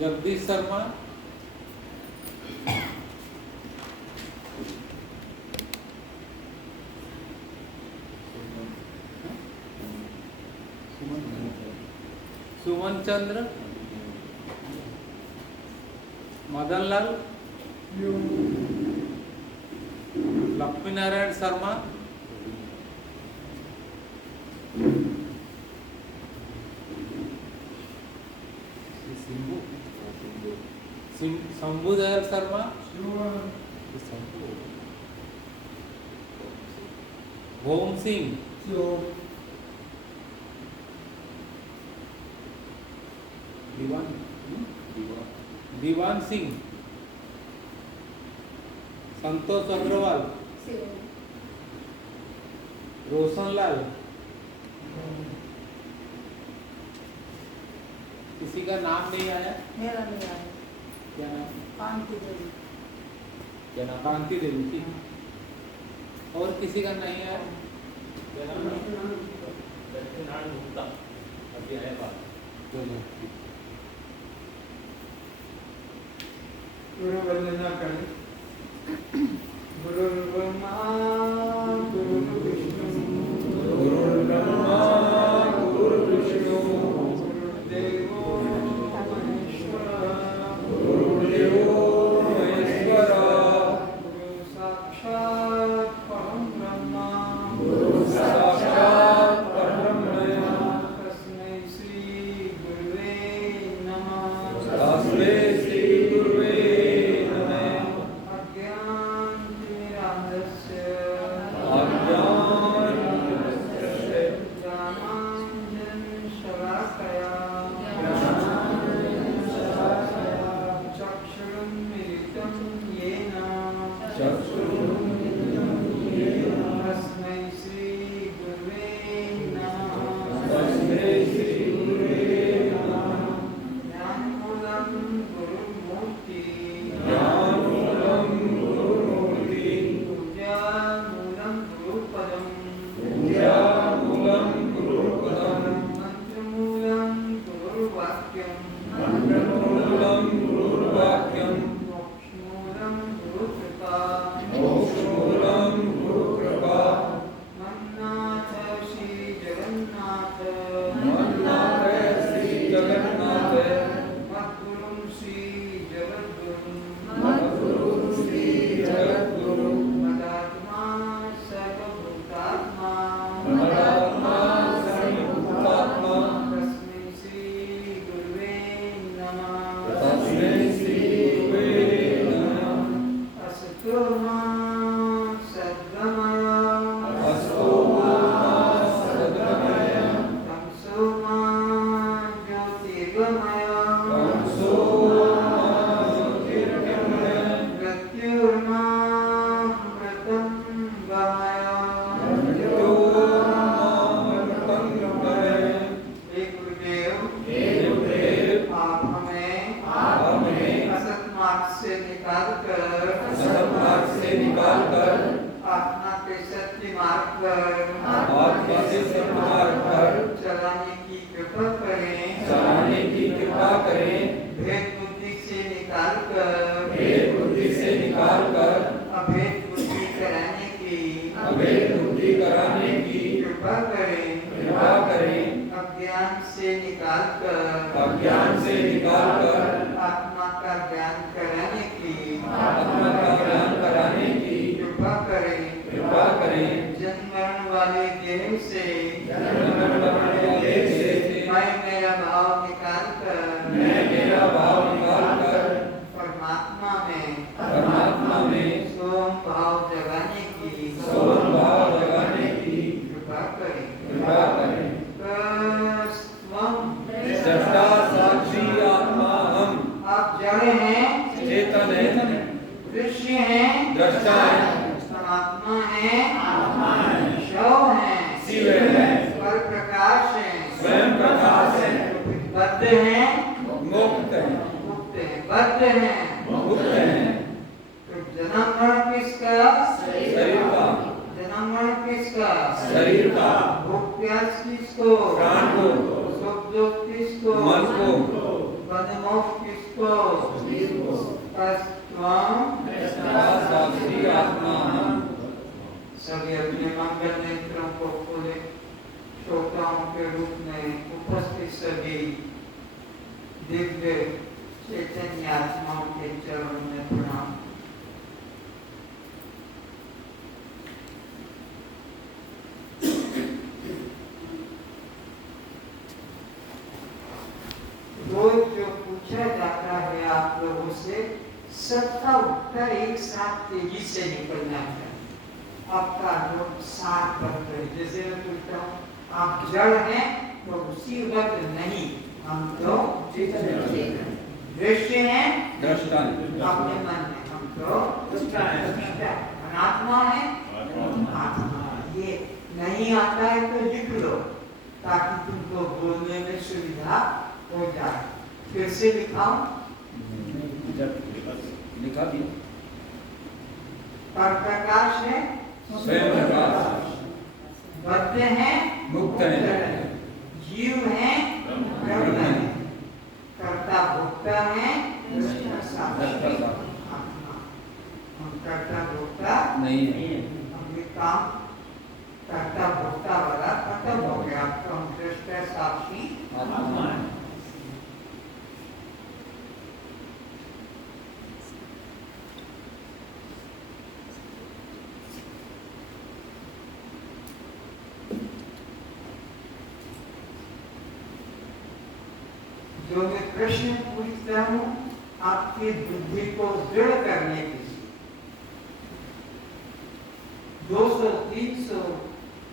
जगदीश शर्मा, सुमन चंद्र, मदन लाल, लक्ष्मी नारायण शर्मा, शंभू दयाल शर्मा, भोम सिंह, दीवान सिंह, संतोष अग्रवाल, रोशन लाल, किसी का नाम नहीं आया? मेरा नहीं आया। क्या नाम? कांति देवी। क्या नाम? कांति देवी ठीक। और किसी का नहीं आया? क्या नाम? दक्षिणायन गुप्ता अभी आया बात। चलो गुरु वंदना करें। गुरु ब्रह्मा गुरु विष्णु गुरु ब्रह्मा गुरु विष्णु गुरुदेवो महेश्वरा गुरुदेवो महेश्वरा गुरु साक्षात् परम ब्रह्मा गुरु साक्षात् परम ब्रह्मा तस्मै श्री गुरुवे नमः। तस्मै बंधमोक्ष किसको? साक्षी आत्मा हम। सभी अपने मंगल नेत्रों को खोले। श्रोताओं के रूप में उपस्थित सभी दिव्य चैतन्य आत्माओं के चरणों में प्रणाम। रोज जो पूछा जाता है आप लोगों से, सबका उत्तर एक साथ तेजी से निकलना चाहिए। आपका जो साथ करते हैं, जैसे मैं पूछता हूँ आप जड़ हैं तो उसी वक्त नहीं, हम तो दृश्य हैं, दृष्टा अपने मन में हम तो दृष्टा हैं, अनात्मा है, आत्मा। ये नहीं आता है तो लिख लो ताकि तुमको बोलने में सुविधा हो जाए। फिर से लिखाओ, लिखा भी। पर प्रकाश है, स्वयं प्रकाश, बद्ध है, मुक्त है, जीव है, ब्रह्म है, कर्ता भोक्ता है, आत्मा। हम कर्ता भोक्ता नहीं है। अब ये काम कर्ता भोक्ता वाला खत्म हो गया। आपको हम दृष्टा साक्षी आत्मा है। जो मैं प्रश्न पूछता हूँ आपकी बुद्धि को दृढ़ करने के लिए 200, 300,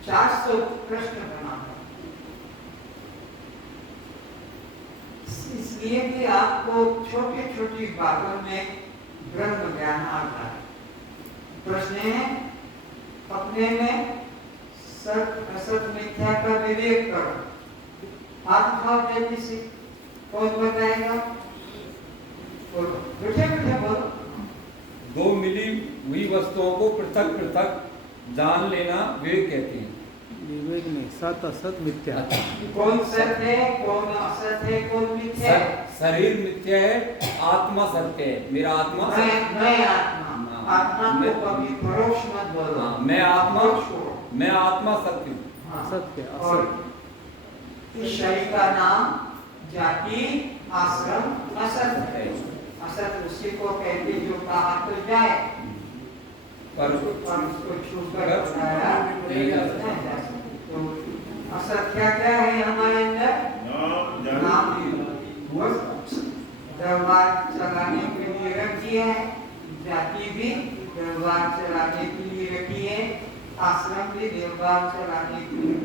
400 प्रश्न बनाता हूँ, इसलिए कि आपको छोटी छोटी बातों में ब्रह्म ज्ञान आता है। प्रश्न है अपने में सत असत मिथ्या का विवेक करो। हाथ उठाओ जल्दी से, कौन बताएगा? बोलो, बैठे बैठे बोलो। दो मिली हुई वस्तुओं को पृथक पृथक जान लेना विवेक कहते हैं। विवेक में सत असत मिथ्या। कौन सत्य है, कौन असत है, कौन मिथ्या है? शरीर मिथ्या है, आत्मा सत्य है। मेरा आत्मा मैं आत्मा, आत्मा को कभी परोक्ष मत बोलो। मैं आत्मा सत्य हूँ। असत्य और असत। इस शरीर का नाम जाति आश्रम असत है। असत उसी को कहते जो कहा तो जाए पर उसको छूकर बताया नहीं जा सकता। तो असत क्या क्या है हमारे अंदर? नाम दरबार चलाने के लिए रखी है, जाति भी दरबार चलाने के लिए रखी है, आश्रम भी दरबार चलाने के लिए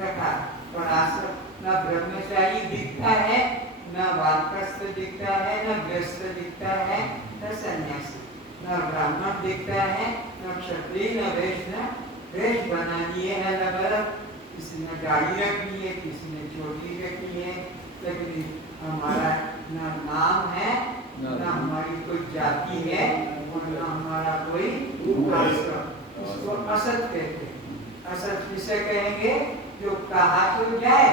रखा। पर आश्रम न ब्रह्मचारी दिखता है, न वानप्रस्थ दिखता है, न गृहस्थ दिखता है, न सन्यासी, न ब्राह्मण दिखता है, न क्षत्रिय, न वैश्य। वेश बना लिए है अलग अलग, किसी ने गाड़ी रखी है, किसी ने चोटी रखी है, लेकिन हमारा न नाम है, न हमारी कोई जाति है, और न हमारा कोई आश्रम। इसको असत कहते हैं। असत किसे कहेंगे? जो कहा तो जाए,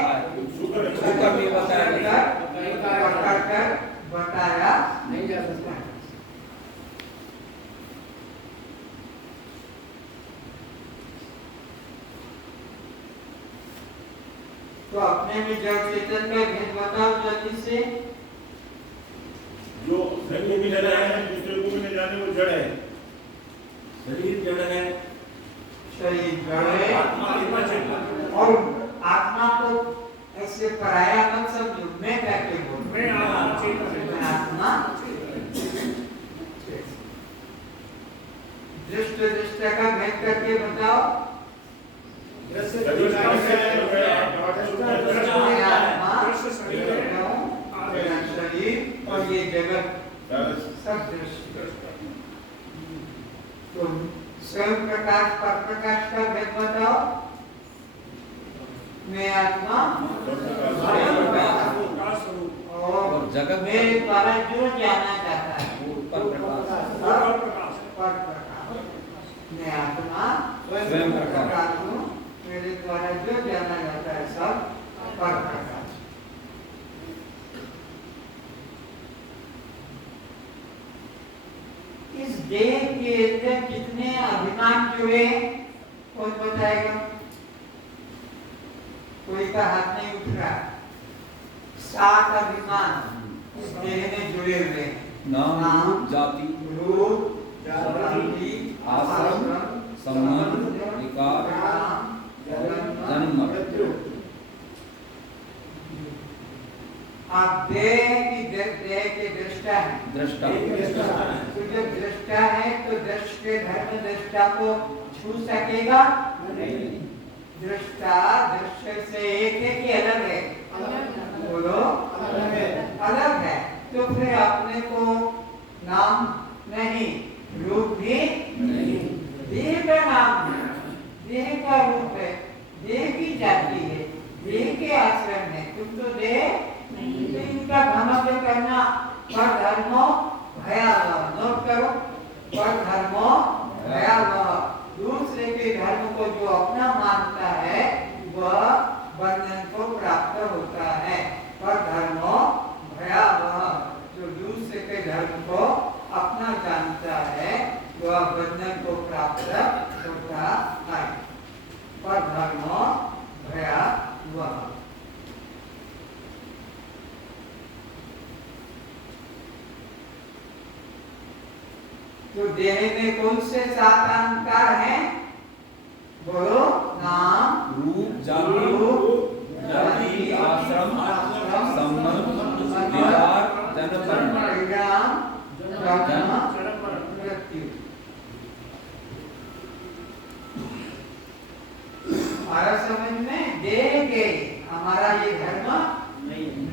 बताया नहीं जा सकता। तो अपने में जड़ चेतन का भेद बताओ जल्दी से। जो शरीर को भी ले जाए है, दूसरे को भी ले जाने वो जड़ है। शरीर जड़ है, शरीर जड़ है, और आत्मा को ऐसे पराया मत समझो। मैं कहते बोल, मैं आत्मा दृष्ट दृष्ट का भेद करके बताओ। शरीर और ये जगत सब दृश्य। तो स्वयं प्रकाश पर प्रकाश का भेद बताओ। मैं आत्मा और जगत मेरे द्वारा जो जाना जाता है पर प्रकाश, पर प्रकाश। मैं आत्मा स्वयं प्रकाश हूँ, मेरे द्वारा जो जाना जाता है सब पर प्रकाश। देह के अंदर कितने अभिमान जुड़े कौन बताएगा? कोई का हाथ नहीं उठ रहा। 7 अभिमान इस देह में जुड़े हुए हैं। नाम, जाति, रूप, जाति, आश्रम, संबंध, विकार, जन्म, मृत्यु। आप देह के दृष्टा है। दृष्टा। तो जब दृष्टा है तो दृष्ट के धर्म दृष्टा को छू सकेगा? नहीं। दृष्टा दृश्य से एक है कि अलग है? बोलो अलग है। तो फिर अपने को नाम नहीं, रूप भी नहीं। देह का नाम है, देह का रूप है, देह की जाति है, देह के आश्रम है। तुम तो देह नहीं। तो इनका भ्रमण करना पर धर्मो भयावह। नोट करो, पर धर्मो भयावह। दूसरे के धर्म को जो अपना मानता है वह बंधन को प्राप्त होता है। पर धर्मो भयावह। जो दूसरे के धर्म को अपना जानता है वह बंधन को प्राप्त होता है। पर धर्मो भयावह। तो देह में कौन से 7 अहंकार हैं? बोलो। नाम, रूप, जाति, आश्रम, संबंध, विकार, जन्म, मृत्यु। हमारा समझ में देह के हमारा ये धर्म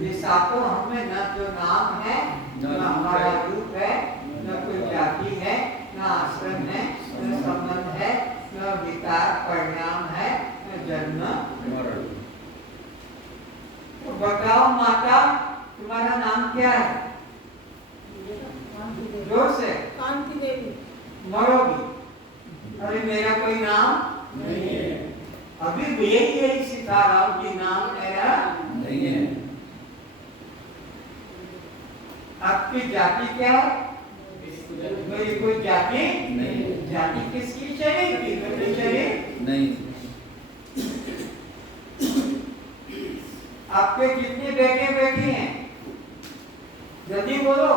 ये 7 हमें न तो नाम है, न हमारा रूप है, न कोई जाति है, न आश्रम है, न संबंध है, न विकार परिणाम है, न जन्म मरण। तो बताओ माता, तुम्हारा नाम क्या है? जोर से। कांति देवी। मरोगी। अरे मेरा कोई नाम नहीं है। अभी भी यही सिखा रहा हूँ कि नाम मेरा नहीं है। आपकी जाति क्या है? मेरी कोई जाति नहीं। जाति किसकी? शरीर की। मेरे शरीर नहीं। आपके कितने बेटे बेटी हैं? जल्दी बोलो।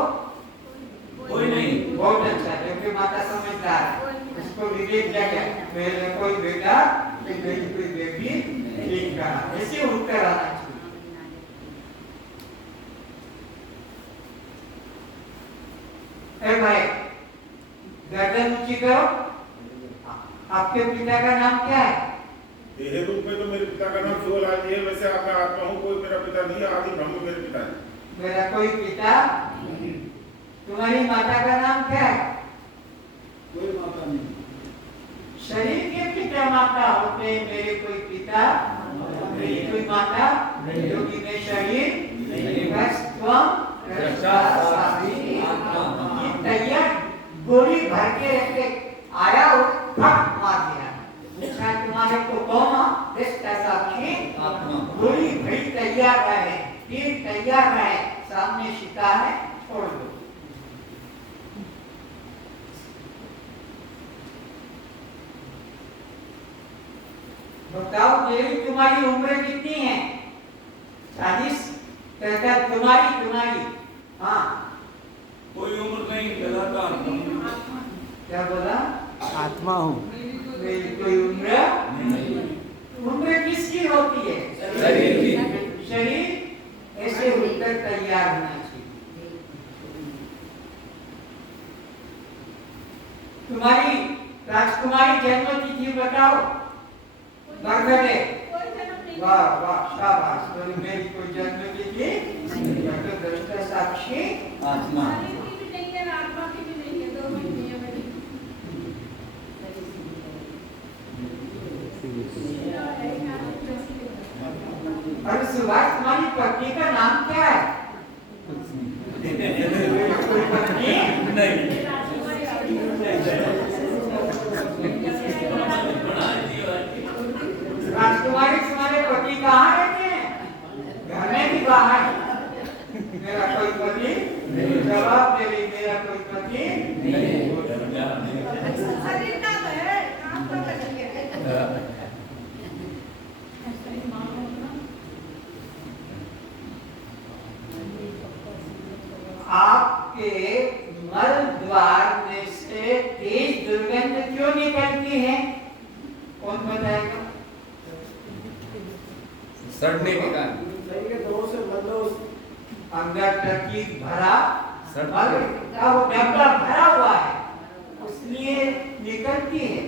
कोई नहीं। बहुत अच्छा, क्योंकि माता समझदार है। इसको विवेक जागे। मेरे कोई बेटा, मेरी कोई बेटी, ठीक कहा। ऐसे उत्तर आना चाहिए। ए भाई, गर्दन ऊंची करो। आपके पिता का नाम क्या है? देह रूप में तो मेरे पिता का नाम शिवलाल जी है। वैसे आपका आत्मा हूँ, कोई मेरा पिता नहीं है। आदि ब्रह्म मेरे पिता है। मेरा कोई पिता नहीं। तुम्हारी माता का नाम क्या है? कोई माता नहीं। शरीर के पिता माता होते, मेरे कोई पिता, मेरी कोई माता, क्योंकि मैं शरीर नहीं। बस तुम रक्षासारी आत्मा। ये तैयार गोली भर के रखे आया और फट मार दिया। अच्छा, तुम्हारे को कौन दृष्टा साक्षी आत्मा। गोली भरी तैयार रहे, तीर तैयार रहे, सामने शिका है, छोड़ दो। बताओ तेरी तुम्हारी उम्र कितनी है? 40? तुम्हारी हाँ। कोई उम्र नहीं। लगातार क्या बोला? आत्मा हूँ। मेरी कोई उम्र नहीं। उम्र किसकी होती है? शरीर की। शरीर ऐसे उत्तर तैयार होना चाहिए। तुम्हारी राजकुमारी जन्म तिथि बताओ। बर्थडे। वाह वाह, शाबाश। तो मेरी कोई जन्म तिथि तो दृष्टा साक्षी आत्मा। अरे सुभाष, तुम्हारी पत्नी का नाम क्या है? कोई पत्नी नहीं। राजकुमारी, तुम्हारे पति कहाँ रहते हैं? घर में भी बाहर? मेरा कोई पति नहीं। जवाब दे रही, मेरा कोई पति नहीं। आपके मल द्वार में से तेज दुर्गंध क्यों निकलती है? कौन बताएगा? सड़ने के कारण। अंदर टंकी भरा सड़ मल का वो डब्बा भरा हुआ है, इसलिए निकलती है।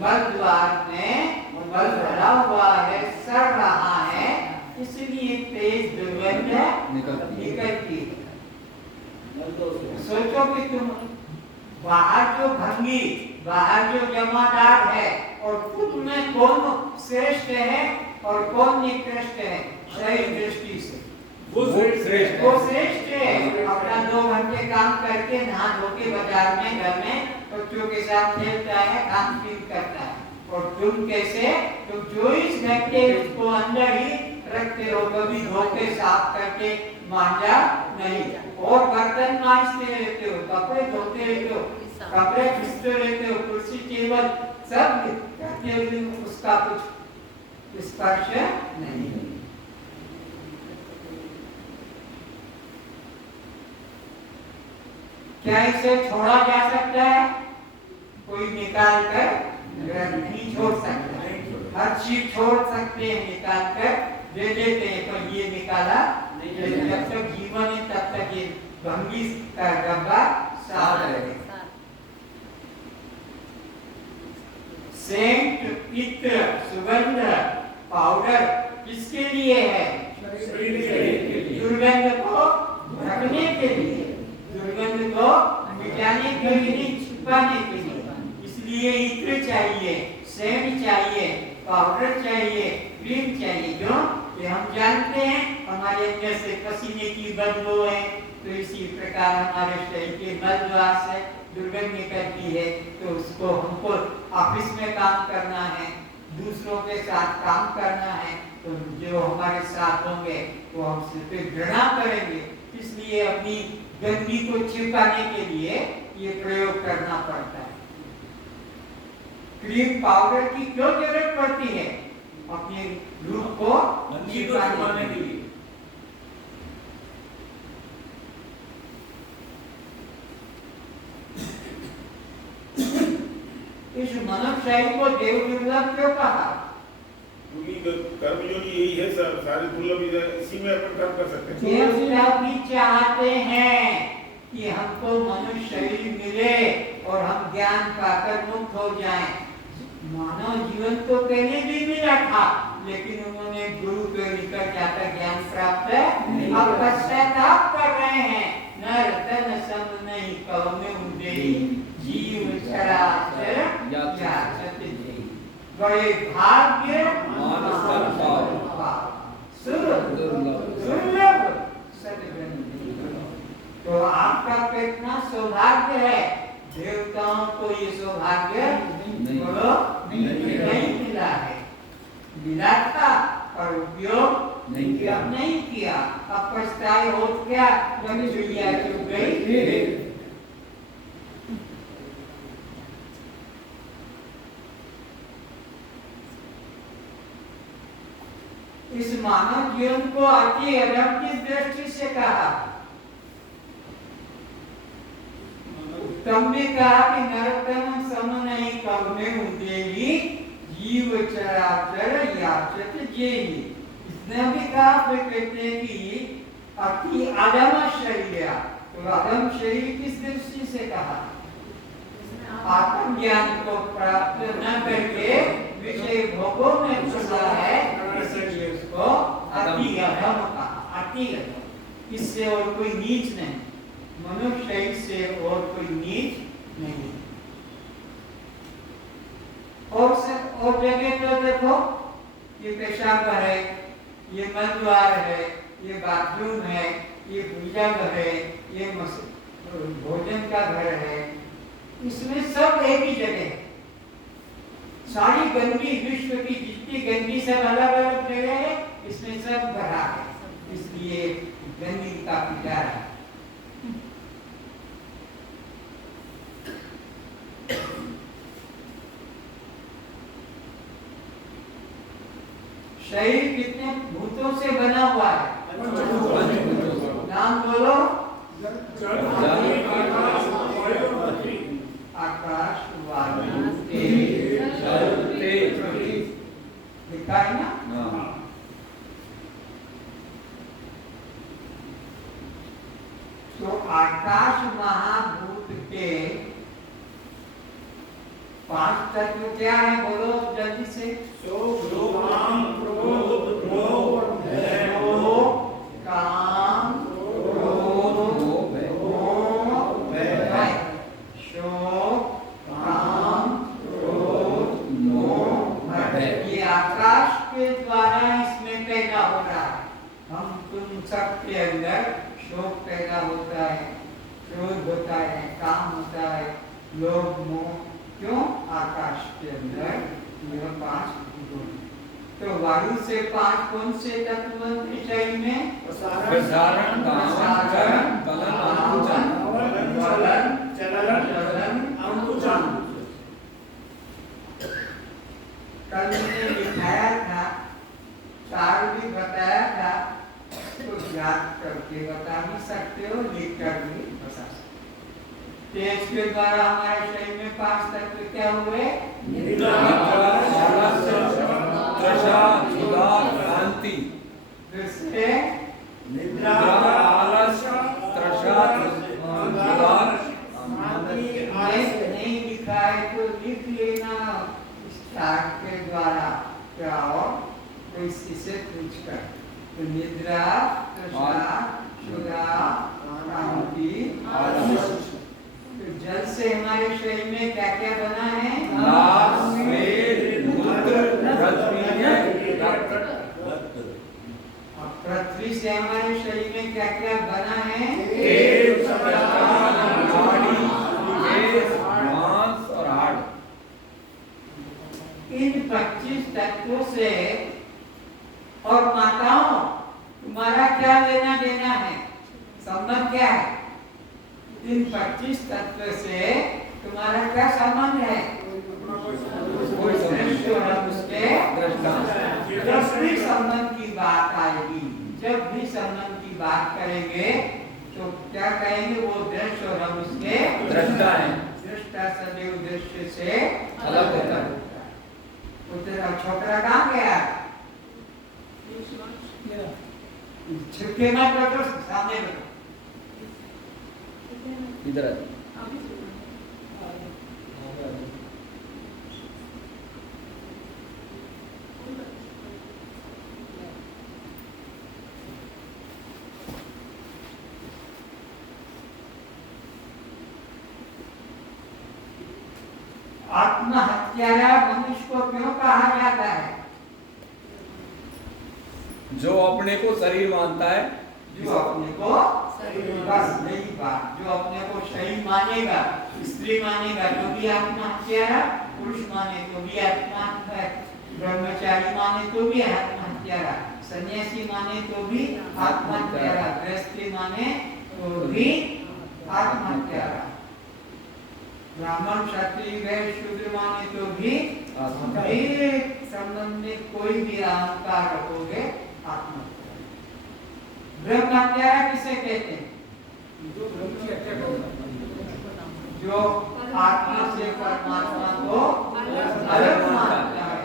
मल द्वार में मल भरा हुआ है, सड़ रहा है, इसलिए तेज दुर्गंध निकलती है। सोचो कि तुम बाहर जो भंगी, बाहर जो जमादार है, और खुद में कौन श्रेष्ठ है और कौन निकृष्ट है शरीर दृष्टि से? वो श्रेष्ठ है। अपना 2 घंटे काम करके नहा धो के बाजार में घर में बच्चों के साथ खेलता है, खान पीन करता है। और तुम कैसे? तुम 24 घंटे उसको अंदर ही रखते हो, कभी धो के साफ करके मांजा नहीं, और बर्तन मांजते रहते हो, कपड़े धोते रहते हो, कपड़े खींचते रहते हो, कुर्सी टेबल सब करते हुए उसका कुछ स्पर्श नहीं। क्या इसे छोड़ा जा सकता है? कोई निकाल कर नहीं छोड़ सकता है। हर चीज छोड़ सकते हैं, निकाल कर दे देते हैं, तो ये निकाला नहीं। जब तक जीवन है तब तक ये भंगी का डब्बा साफ रहेगा। सेंट, इत्र, सुगंध, पाउडर किसके लिए है? दुर्गंध को ढकने के लिए, दुर्गंध को मिटाने के लिए, छिपाने के लिए। इसलिए इत्र चाहिए, सेंट चाहिए, पाउडर चाहिए, क्रीम चाहिए। क्यों? कि हम जानते हैं हमारे अंदर से पसीने की बदबू है, तो इसी प्रकार हमारे शरीर के मल द्वार से दुर्गंध निकलती है। तो उसको हमको ऑफिस में काम करना है, दूसरों के साथ काम करना है, तो जो हमारे साथ होंगे वो हमसे फिर घृणा करेंगे। इसलिए अपनी गंदगी को छिपाने के लिए ये प्रयोग करना पड़ता है। क्रीम पाउडर की क्यों जरूरत पड़ती है? अपने रूप को छिपाने के लिए। इस मानव शरीर को देव दुर्लभ क्यों कहा? क्योंकि कर्म जो यही है, सारे दुर्लभ इसी में अपन कर्म कर सकते हैं। देवता भी चाहते हैं कि हमको मनुष्य शरीर मिले और हम ज्ञान पाकर मुक्त हो जाएं। मानव जीवन तो पहले भी मिला था, लेकिन उन्होंने गुरु के निकट जाकर ज्ञान प्राप्त अब पश्चाताप कर रहे हैं। नर तन सम नहीं कवमे उदेही, जीव चराचर याचत जेहि। बड़े भाग्य दुर्लभ सद्गति। तो आपका कितना सौभाग्य है। देवताओं को ये सौभाग्य नहीं मिला है। मिला था और उपयोग नहीं किया। अब पछताए हो क्या? दुनिया चुप गई। इस मानव जीवन को अति अधम की दृष्टि से कहा। उत्तम ने कहा कि नरतम सम नहीं कवमे उदेही, जीव चराचर याचत जेहि। इसने भी कहा, फिर कहते हैं कि अति अधम शरीर। तो अधम शरीर किस दृष्टि से कहा? आत्मज्ञान को प्राप्त न करके विषय भोगों में फंसा है, इसलिए उसको अति अधम कहा। अति अधम, इससे और कोई नीच नहीं, मनुष्य से और कोई नीच नहीं। और जगह तो देखो, ये पेशाब है, ये मल द्वार है, ये बाथरूम है, ये पूजा घर है, ये भोजन का घर है, इसमें सब एक ही जगह है। सारी गंदगी, विश्व की जितनी गंदगी सब अलग अलग जगह है, इसमें सब भरा है। इसलिए गंदगी का विचार है। शरीर कितने भूतों से बना हुआ है? नाम बोलो। आकाश वायु तेज जल तेज लिखा है ना। हाँ तो आकाश महाभूत के 5 तत्व क्या है, बोलो जल्दी से। शोक काम क्रोध मोह भय काम क्रोध मोह भय। शोक काम क्रोध मोह भय, ये आकाश के द्वारा इसमें पैदा हो रहा है। हम तुम सबके अंदर शोक पैदा होता है, क्रोध होता है, काम होता है, लोभ मोह, क्यों? आकाश के अंदर यह 5 गुण। तो वायु से 5 कौन से तत्व बनते शरीर में? प्रसारण धारण बलन चलन अंकुचन। कल मैंने दिखाया था, सार भी बताया था, तो याद करके बता भी सकते हो, लिख कर भी बता सकते हो। तेज के द्वारा हमारे शरीर में 5 तत्व क्या हुए? निद्रा आलस्य तृषा क्षुधा क्रांति। दूसरे निद्रा आलस्य तृषा क्षुधा नहीं लिखा है तो लिख लेना इस चार्ट के द्वारा क्या हो, तो इसी पूछ कर। तो निद्रा, तृष्णा, क्षुधा, क्रांति, आलस्य। तो जल से हमारे शरीर में क्या क्या बना है? लार, स्वेद, मूत्र, रक्त। पृथ्वी से हमारे शरीर में क्या क्या बना है? तेज, नाड़ी, केश, मांस और हाड़। इन 25 तत्वों से और माताओं, तुम्हारा क्या लेना देना है, संबंध क्या है? इन 25 तत्व से तुम्हारा क्या संबंध है? जब भी संबंध की बात आएगी, जब भी संबंध की बात करेंगे तो क्या कहेंगे? वो दृश्य और हम उसके दृष्टा हैं। दृष्टा सदैव दृश्य से अलग होता है। वो तेरा छोकरा कहाँ गया? छिपके मत बैठो, सामने बैठो। इधर है। आत्महत्यारा मनुष्य को क्यों कहा जाता है? जो अपने को शरीर मानता है, जो अपने को बस यही बात, जो अपने को शरीर मानेगा, स्त्री मानेगा तो भी आत्महत्यारा, पुरुष माने तो भी आत्महत्यारा, ब्रह्मचारी माने तो भी आत्महत्यारा, सन्यासी माने तो भी आत्महत्यारा, गृहस्थी माने तो भी आत्महत्यारा, ब्राह्मण क्षत्रिय वैश्य शूद्र माने तो भी एक संबंध में कोई भी अहंकार रखोगे आत्महत्या। ब्रह्महत्यारा किसे कहते हैं? जो आत्मा से परमात्मा को अलग मानता है।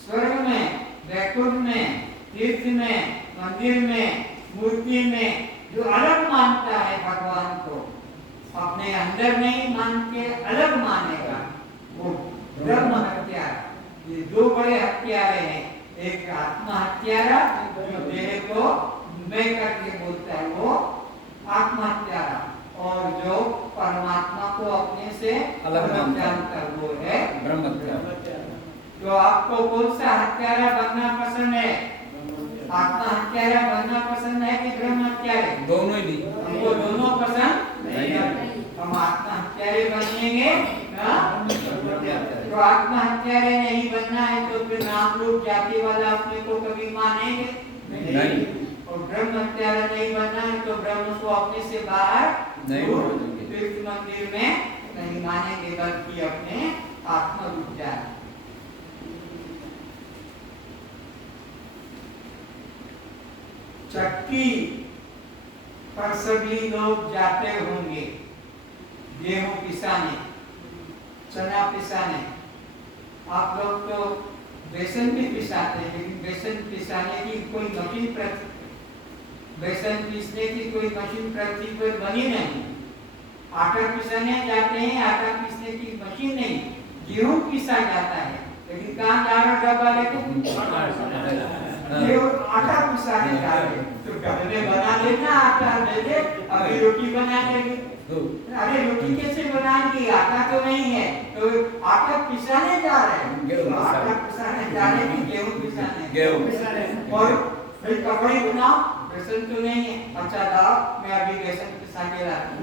स्वर्ग में, वैकुंठ में, तीर्थ में, मंदिर में, मूर्ति में जो अलग मानता है भगवान को, अपने अंदर नहीं मान के अलग मानेगा, वो ब्रह्म हत्यारा। ये 2 बड़े हत्यारे हैं, एक आत्महत्यारा जो देह को मैं करके बोलता है वो आत्महत्यारा, और जो परमात्मा को अपने से अलग जानता है वो है ब्रह्म हत्यारा। तो आपको कौन सा हत्यारा बनना पसंद है? आत्महत्यारा बनना पसंद है कि ब्रह्म हत्यारे? दोनों ही नहीं। हमको दोनों पसंद नहीं है। हम आत्महत्यारे बनेंगे ना? तो आत्महत्यारे नहीं बनना है तो फिर नाम रूप जाति वाला अपने को कभी मानेंगे नहीं। और ब्रह्म हत्यारा नहीं बनना है तो ब्रह्म को अपने से बाहर नहीं मानेंगे, तीर्थ मंदिर में नहीं मानेंगे, बल्कि अपने आत्म रूप जाए। चक्की पर सभी लोग जाते होंगे गेहूं पिसाने, चना पिसाने। आप लोग तो बेसन भी पिसाते हैं, लेकिन बेसन पिसाने की कोई मशीन बेसन पीसने की कोई मशीन पृथ्वी पर बनी नहीं। आटा पिसाने जाते हैं, आटा पीसने की मशीन नहीं, गेहूं पिसा जाता है। लेकिन कहाँ जा रहा डब्बा लेके? आटा पिसाने जा रहे। तो घर में बना लेना, आटा दे दे, अभी रोटी बना लेंगे। अरे रोटी कैसे बनाएंगे, आटा तो नहीं है। तो आटा पिसाने जा रहे हैं, आटा पिसाने जा रहे हैं, गेहूं पिसाने। और फिर कपड़े बनाओ, बेसन तो नहीं है। अच्छा दाओ, मैं अभी बेसन पिसा के लाती।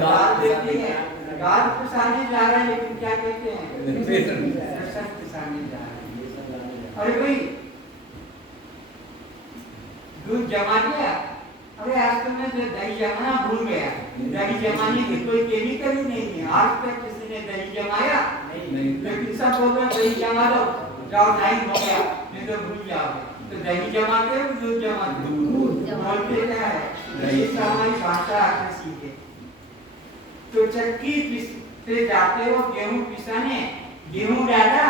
दाल देती है, दाल पिसाने जा रहे हैं, लेकिन क्या कहते हैं? बेसन पिसाने जा रहे हैं। अरे भाई दूध जमा दिया, अरे आज तो मैं दही जमाना भूल गया। दही जमाने की कोई केमिकल ही नहीं है। आज तक किसी ने दही जमाया नहीं। लेकिन सब बोल रहे दही जमा दो, जाओ टाइम हो गया, नहीं तो भूल जाओगे। तो दही जमाते हो, दूध जमाते हो? बोलते क्या है? दही से हमारी भाषा आके सीखे। तो चक्की पे जाते हो गेहूं पिसाने, गेहूं डाला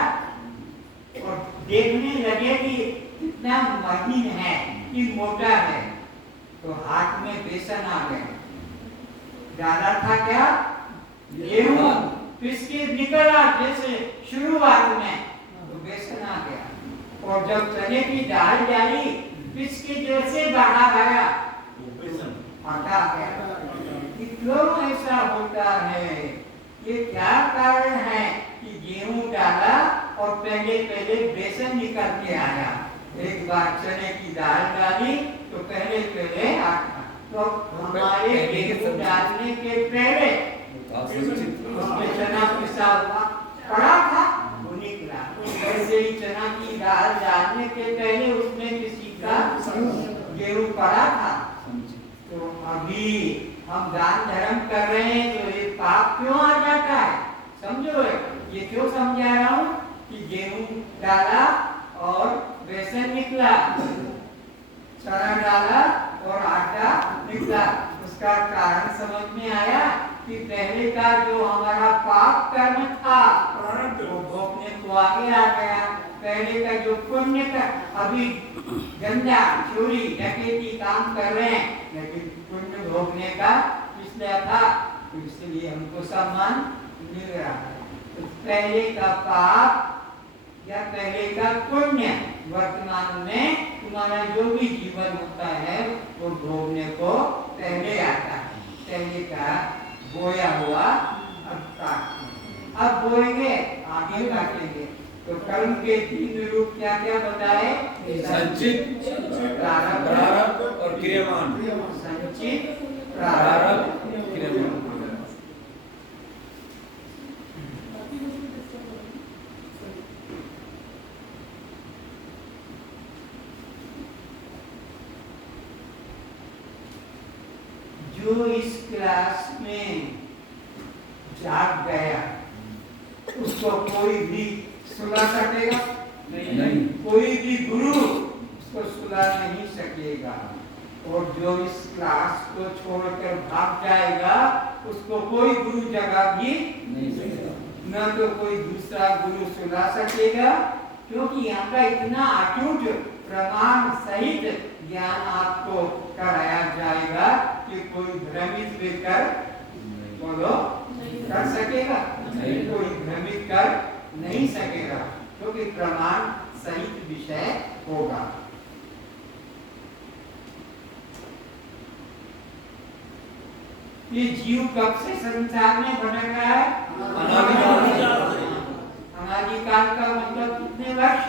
और देखने लगे कि कितना महीन है, कि मोटा है। तो हाथ में बेसन आ गया। डाला था क्या? गेहूं पिस के निकला जैसे शुरुआत में, तो बेसन आ गया। और जब चने की दाल डाली, पिस के जैसे बाहर आया, आटा आ गया। क्यों ऐसा होता है? ये क्या कारण है कि गेहूं डाला और पहले बेसन निकल के आया? एक बार चने की दाल डाली तो पहले आटा। तो हमारे गेहूं डालने के पहले उसमें चना पिसा हुआ पड़ा था, वो निकला। वैसे ही चना की दाल डालने के पहले उसमें किसी का गेहूं पड़ा था। तो अभी हम दान धर्म कर रहे हैं, तो ये पाप क्यों आ जाता है? समझो, ये क्यों समझा रहा हूँ कि गेहूं डाला और बेसन निकला, चना डाला और आटा निकला। उसका कारण समझ में आया कि पहले का जो हमारा पाप कर्म था वो भोगने को आगे आ गया। पहले का जो पुण्य का, अभी गंदा चोरी डकैती काम कर रहे हैं, लेकिन पुण्य भोगने का पिछला था, तो इसलिए हमको सम्मान मिल रहा है। तो पहले का पाप या पहले का पुण्य वर्तमान में तुम्हारा जो भी जीवन होता है वो भोगने को पहले आता है। पहले का बोया हुआ अब बोएंगे, आगे काटेंगे। तो कर्म के 3 रूप क्या क्या बताए? संचित, प्रारब्ध और क्रियमान। संचित, प्रारब्ध, क्रियमान। जो इस क्लास में जाग गया उसको कोई भी सुला सकेगा? नहीं। कोई भी गुरु उसको सुला नहीं सकेगा। और जो इस क्लास को छोड़कर भाग जाएगा उसको कोई गुरु जगह भी नहीं सकेगा। न तो कोई दूसरा गुरु सुला सकेगा, क्योंकि यहाँ का इतना अटूट प्रमाण सहित ज्ञान आपको कराया जाएगा कि कोई भ्रमित लेकर बोलो कर सकेगा? नहीं, कोई भ्रमित कर नहीं सकेगा, क्योंकि प्रमाण सहित विषय होगा। ये जीव कब से संसार में भटक रहा है? अनादि काल का मतलब कितने वर्ष?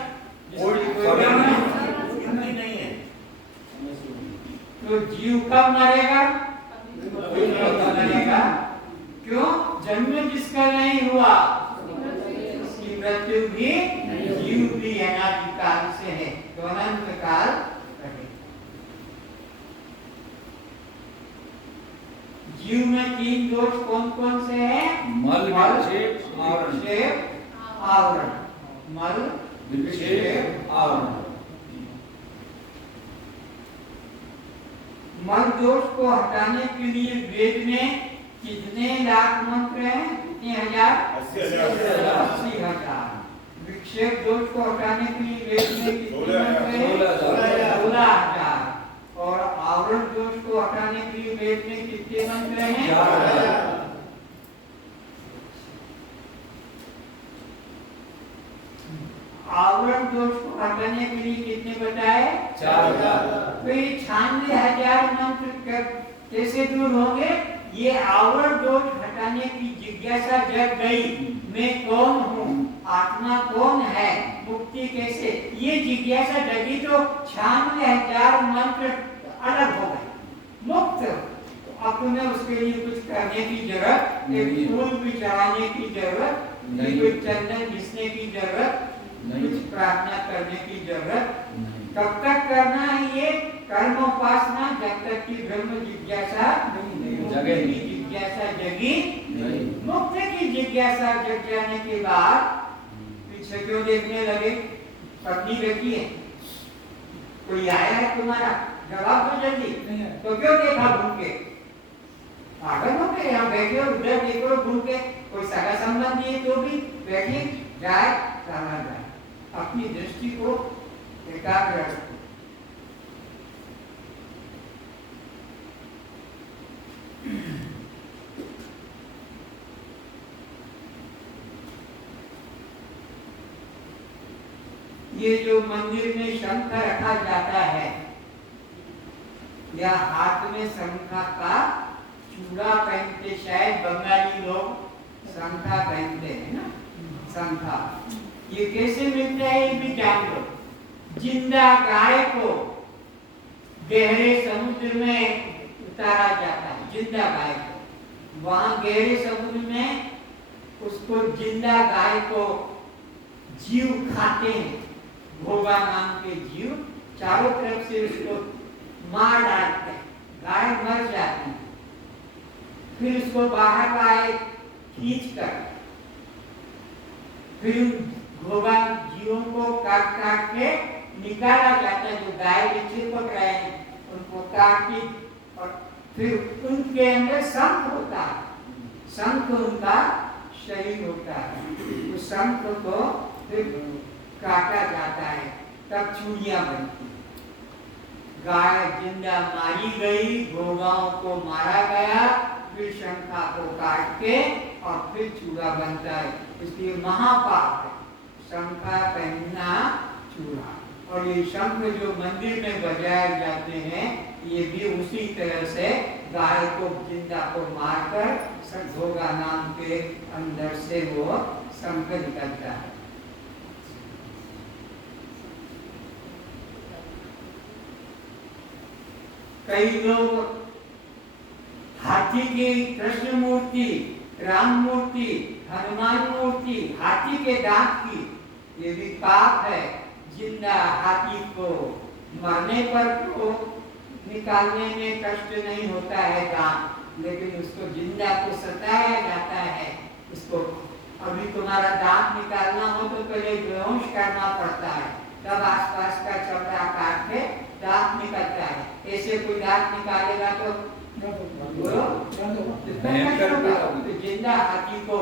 नहीं है। तो जीव कब मरेगा? मरेगा। क्यों? जन्म जिसका नहीं हुआ उसकी मृत्यु भी, जीव भी अनादि काल से है, तो अनंत काल रहेगा। जीव में 3 दोष कौन कौन से हैं? मल, विक्षेप, आवरण। मल, विक्षेप, आवरण। मल दोष को हटाने के लिए वेद में कितने लाख मंत्र हैं? कितने हजार? 80,000। विक्षेप दोष को हटाने के लिए वेद में कितने मंत्र हैं? 16,000। और आवरण दोष को हटाने के लिए वेद में कितने मंत्र हैं? 4,000। आवरण दोष को हटाने के लिए कितने बताए? 4,000। तो ये 96,000 मंत्र कैसे दूर होंगे? ये आवरण दोष हटाने की जिज्ञासा जग गई, मैं कौन हूँ, आत्मा कौन है, मुक्ति कैसे, ये जिज्ञासा जगी तो 96,000 मंत्र अलग हो गए, मुक्त। तो अब तुम्हें उसके लिए कुछ करने की जरूरत, एक फूल भी चढ़ाने की जरूरत नहीं, कुछ चंदन घिसने की जरूरत नहीं, कुछ प्रार्थना करने की जरूरत नहीं। कब तक करना है ये कर्म उपासना? जब तक की ब्रह्म जिज्ञासा जगे की जिज्ञासा जगी नहीं। मुक्त की जिज्ञासा जग जाने के बाद पीछे क्यों देखने लगे? पत्नी बैठी है, कोई आया है तुम्हारा, जवाब दो जल्दी। तो क्यों देखा घूम के? पागल हो गए? यहाँ बैठे हो, उधर देखो घूम के, कोई सगा संबंधी है तो भी बैठिए, जाए चला जाए। अपनी दृष्टि को एकाग्र रखो। ये जो मंदिर में शंख रखा जाता है या हाथ में शंख का चूड़ा पहनते, शायद बंगाली लोग शंखा पहनते हैं ना, शंखा। ये कैसे मिलता है ये भी जान लो। जिंदा गाय को गहरे समुद्र में उतारा जाता है, जिंदा गाय को, वहां गहरे समुद्र में उसको जिंदा गाय को जीव खाते हैं, घोगा नाम के जीव चारों तरफ से उसको मार डालते हैं, गाय मर जाती है। फिर उसको बाहर गाय खींच कर फिर घोगा जीवों को काट काट के निकाला जाता है, जो गाय के चिपक रहे हैं उनको काट के, और फिर उनके अंदर शंख होता है, शंख उनका शरीर होता है, उस शंख को फिर काटा जाता है, तब चूड़ियां बनती। गाय जिंदा मारी गई, घोगाओं को मारा गया, फिर शंखा को काट के और फिर चूड़ा बनता है। इसलिए महापाप है शंखा पहनना, चूड़ा। और ये शंख जो मंदिर में बजाए जाते हैं, ये भी उसी तरह से गाय को जिंदा को मारकर घोगा नाम के अंदर से वो शंख निकलता है। कई लोग हाथी की कृष्ण मूर्ति, राम मूर्ति, हनुमान मूर्ति, हाथी के दांत की, ये भी पाप है। जिंदा हाथी को मरने पर तो निकालने में कष्ट नहीं होता है दांत, लेकिन उसको जिंदा को सताया जाता है। इसको अभी तुम्हारा दांत निकालना हो तो पहले बेहोश करना पड़ता है, तब आसपास का चमड़ा काट के दांत निकलता है। ऐसे कोई दांत निकालेगा तो जिंदा हाथी को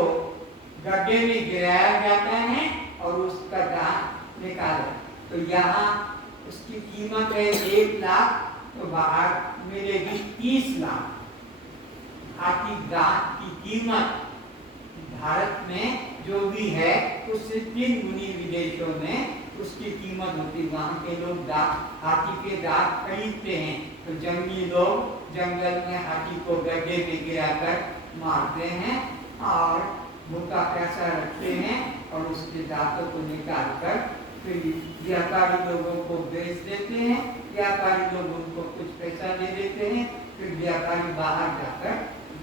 गड्ढे में गिराया जाता है और उसका दांत निकाला। तो यहाँ उसकी कीमत है 1 लाख, तो बाहर मिलेगी 30 लाख। हाथी दांत की कीमत भारत में जो भी है उससे 3 गुनी विदेशों में उसकी कीमत होती। वहाँ के लोग हाथी के दांत खरीदते हैं, तो जंगली लोग जंगल में हाथी को गड्ढे में गिराकर मारते हैं और भूखा प्यासा रखते हैं और उसके दांतों को निकालकर फिर व्यापारी लोगों को बेच देते हैं। व्यापारी लोग उनको कुछ पैसा दे देते हैं, फिर व्यापारी बाहर जाकर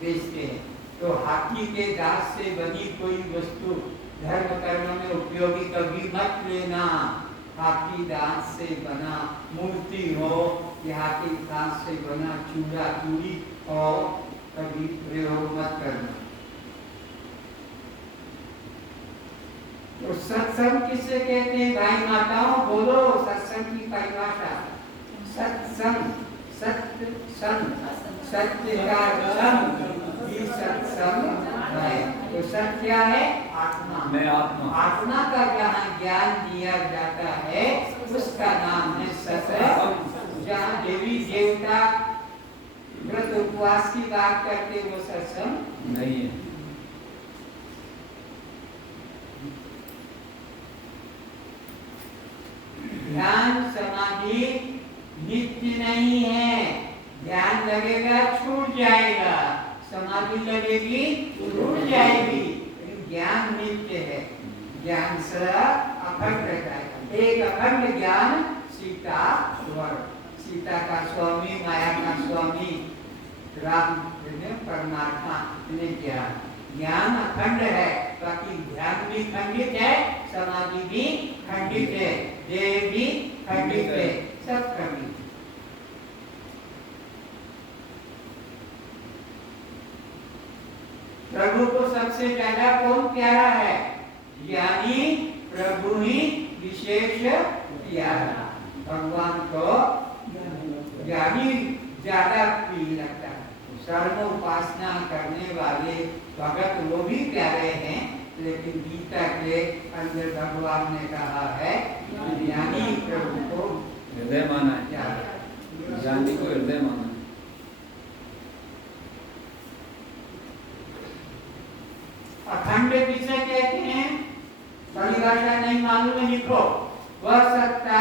बेचते हैं। तो हाथी के दांत से बनी कोई वस्तु धर्म कर्म में उपयोगी कभी मत लेना। हाथी दांत से बना मूर्ति हो या हाथी दांत से बना चूड़ा चूड़ी हो, कभी प्रयोग मत करना। तो सत्संग किसे कहते हैं भाई माताओं? बोलो सत्संग की परिभाषा। सत्संग सत्य संग, सत्य का संग ही सत्संग है। तो सत्य क्या है? आत्मा। मैं आत्मा। आत्मा का जहाँ ज्ञान दिया जाता है उसका नाम है सत्संग। जहाँ देवी देवता व्रत उपवास की बात करते वो सत्संग नहीं है। ध्यान समाधि नित्य नहीं है। ध्यान लगेगा छूट जाएगा, समाधि लगेगी छूट जाएगी, लेकिन ज्ञान नित्य है। ज्ञान सदा अखंड रहता है। एक अखंड ज्ञान सीता वर, सीता का स्वामी, माया का स्वामी राम परमात्मा ने ज्ञान, ज्ञान अखंड है। बाकी ध्यान भी खंडित है, समाधि भी खंडित है, देह भी खंडित है, सब खंडित। प्रभु को सबसे ज्यादा कौन प्यारा है? ज्ञानी प्रभु ही विशेष प्यारा। भगवान को ज्ञानी ज्यादा प्रिय लगता है। सर्व उपासना करने वाले भगत वो भी प्यारे हैं, लेकिन गीता के अंदर भगवान ने कहा है कि ज्ञानी प्रभु को हृदय माना है, ज्ञानी को हृदय माना है। अखंड किसे कहते हैं? परिभाषा नहीं मालूम है, लिखो। वह सत्ता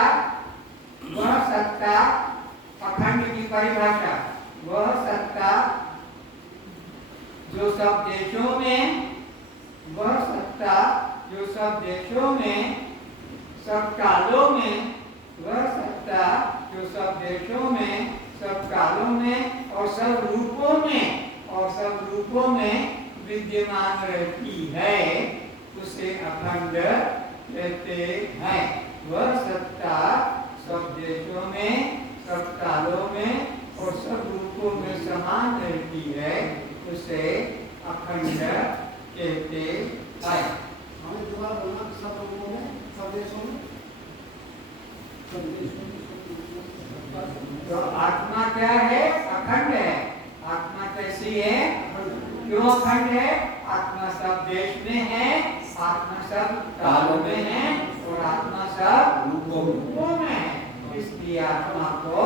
अखंड की परिभाषा, वह सत्ता जो सब देशों में, वह सत्ता जो सब देशों में, सब कालों में, वह सत्ता जो सब देशों में, सब कालों में और सब रूपों में विद्यमान रहती है, उसे अखंड कहते हैं। वह सत्ता सब देशों में, सब कालों में और सब रूपों में समान रहती है, उसे अखंड कहते हैं। हमें दोबारा बोलना, सब रूपों में, सब देशों में, सब देशों में। तो आत्मा क्या है? अखंड है। आत्मा कैसी है? क्यों अखंड है? आत्मा सब देश में है, आत्मा सब कालों में है और आत्मा सब रूपों में है, इसलिए आत्मा को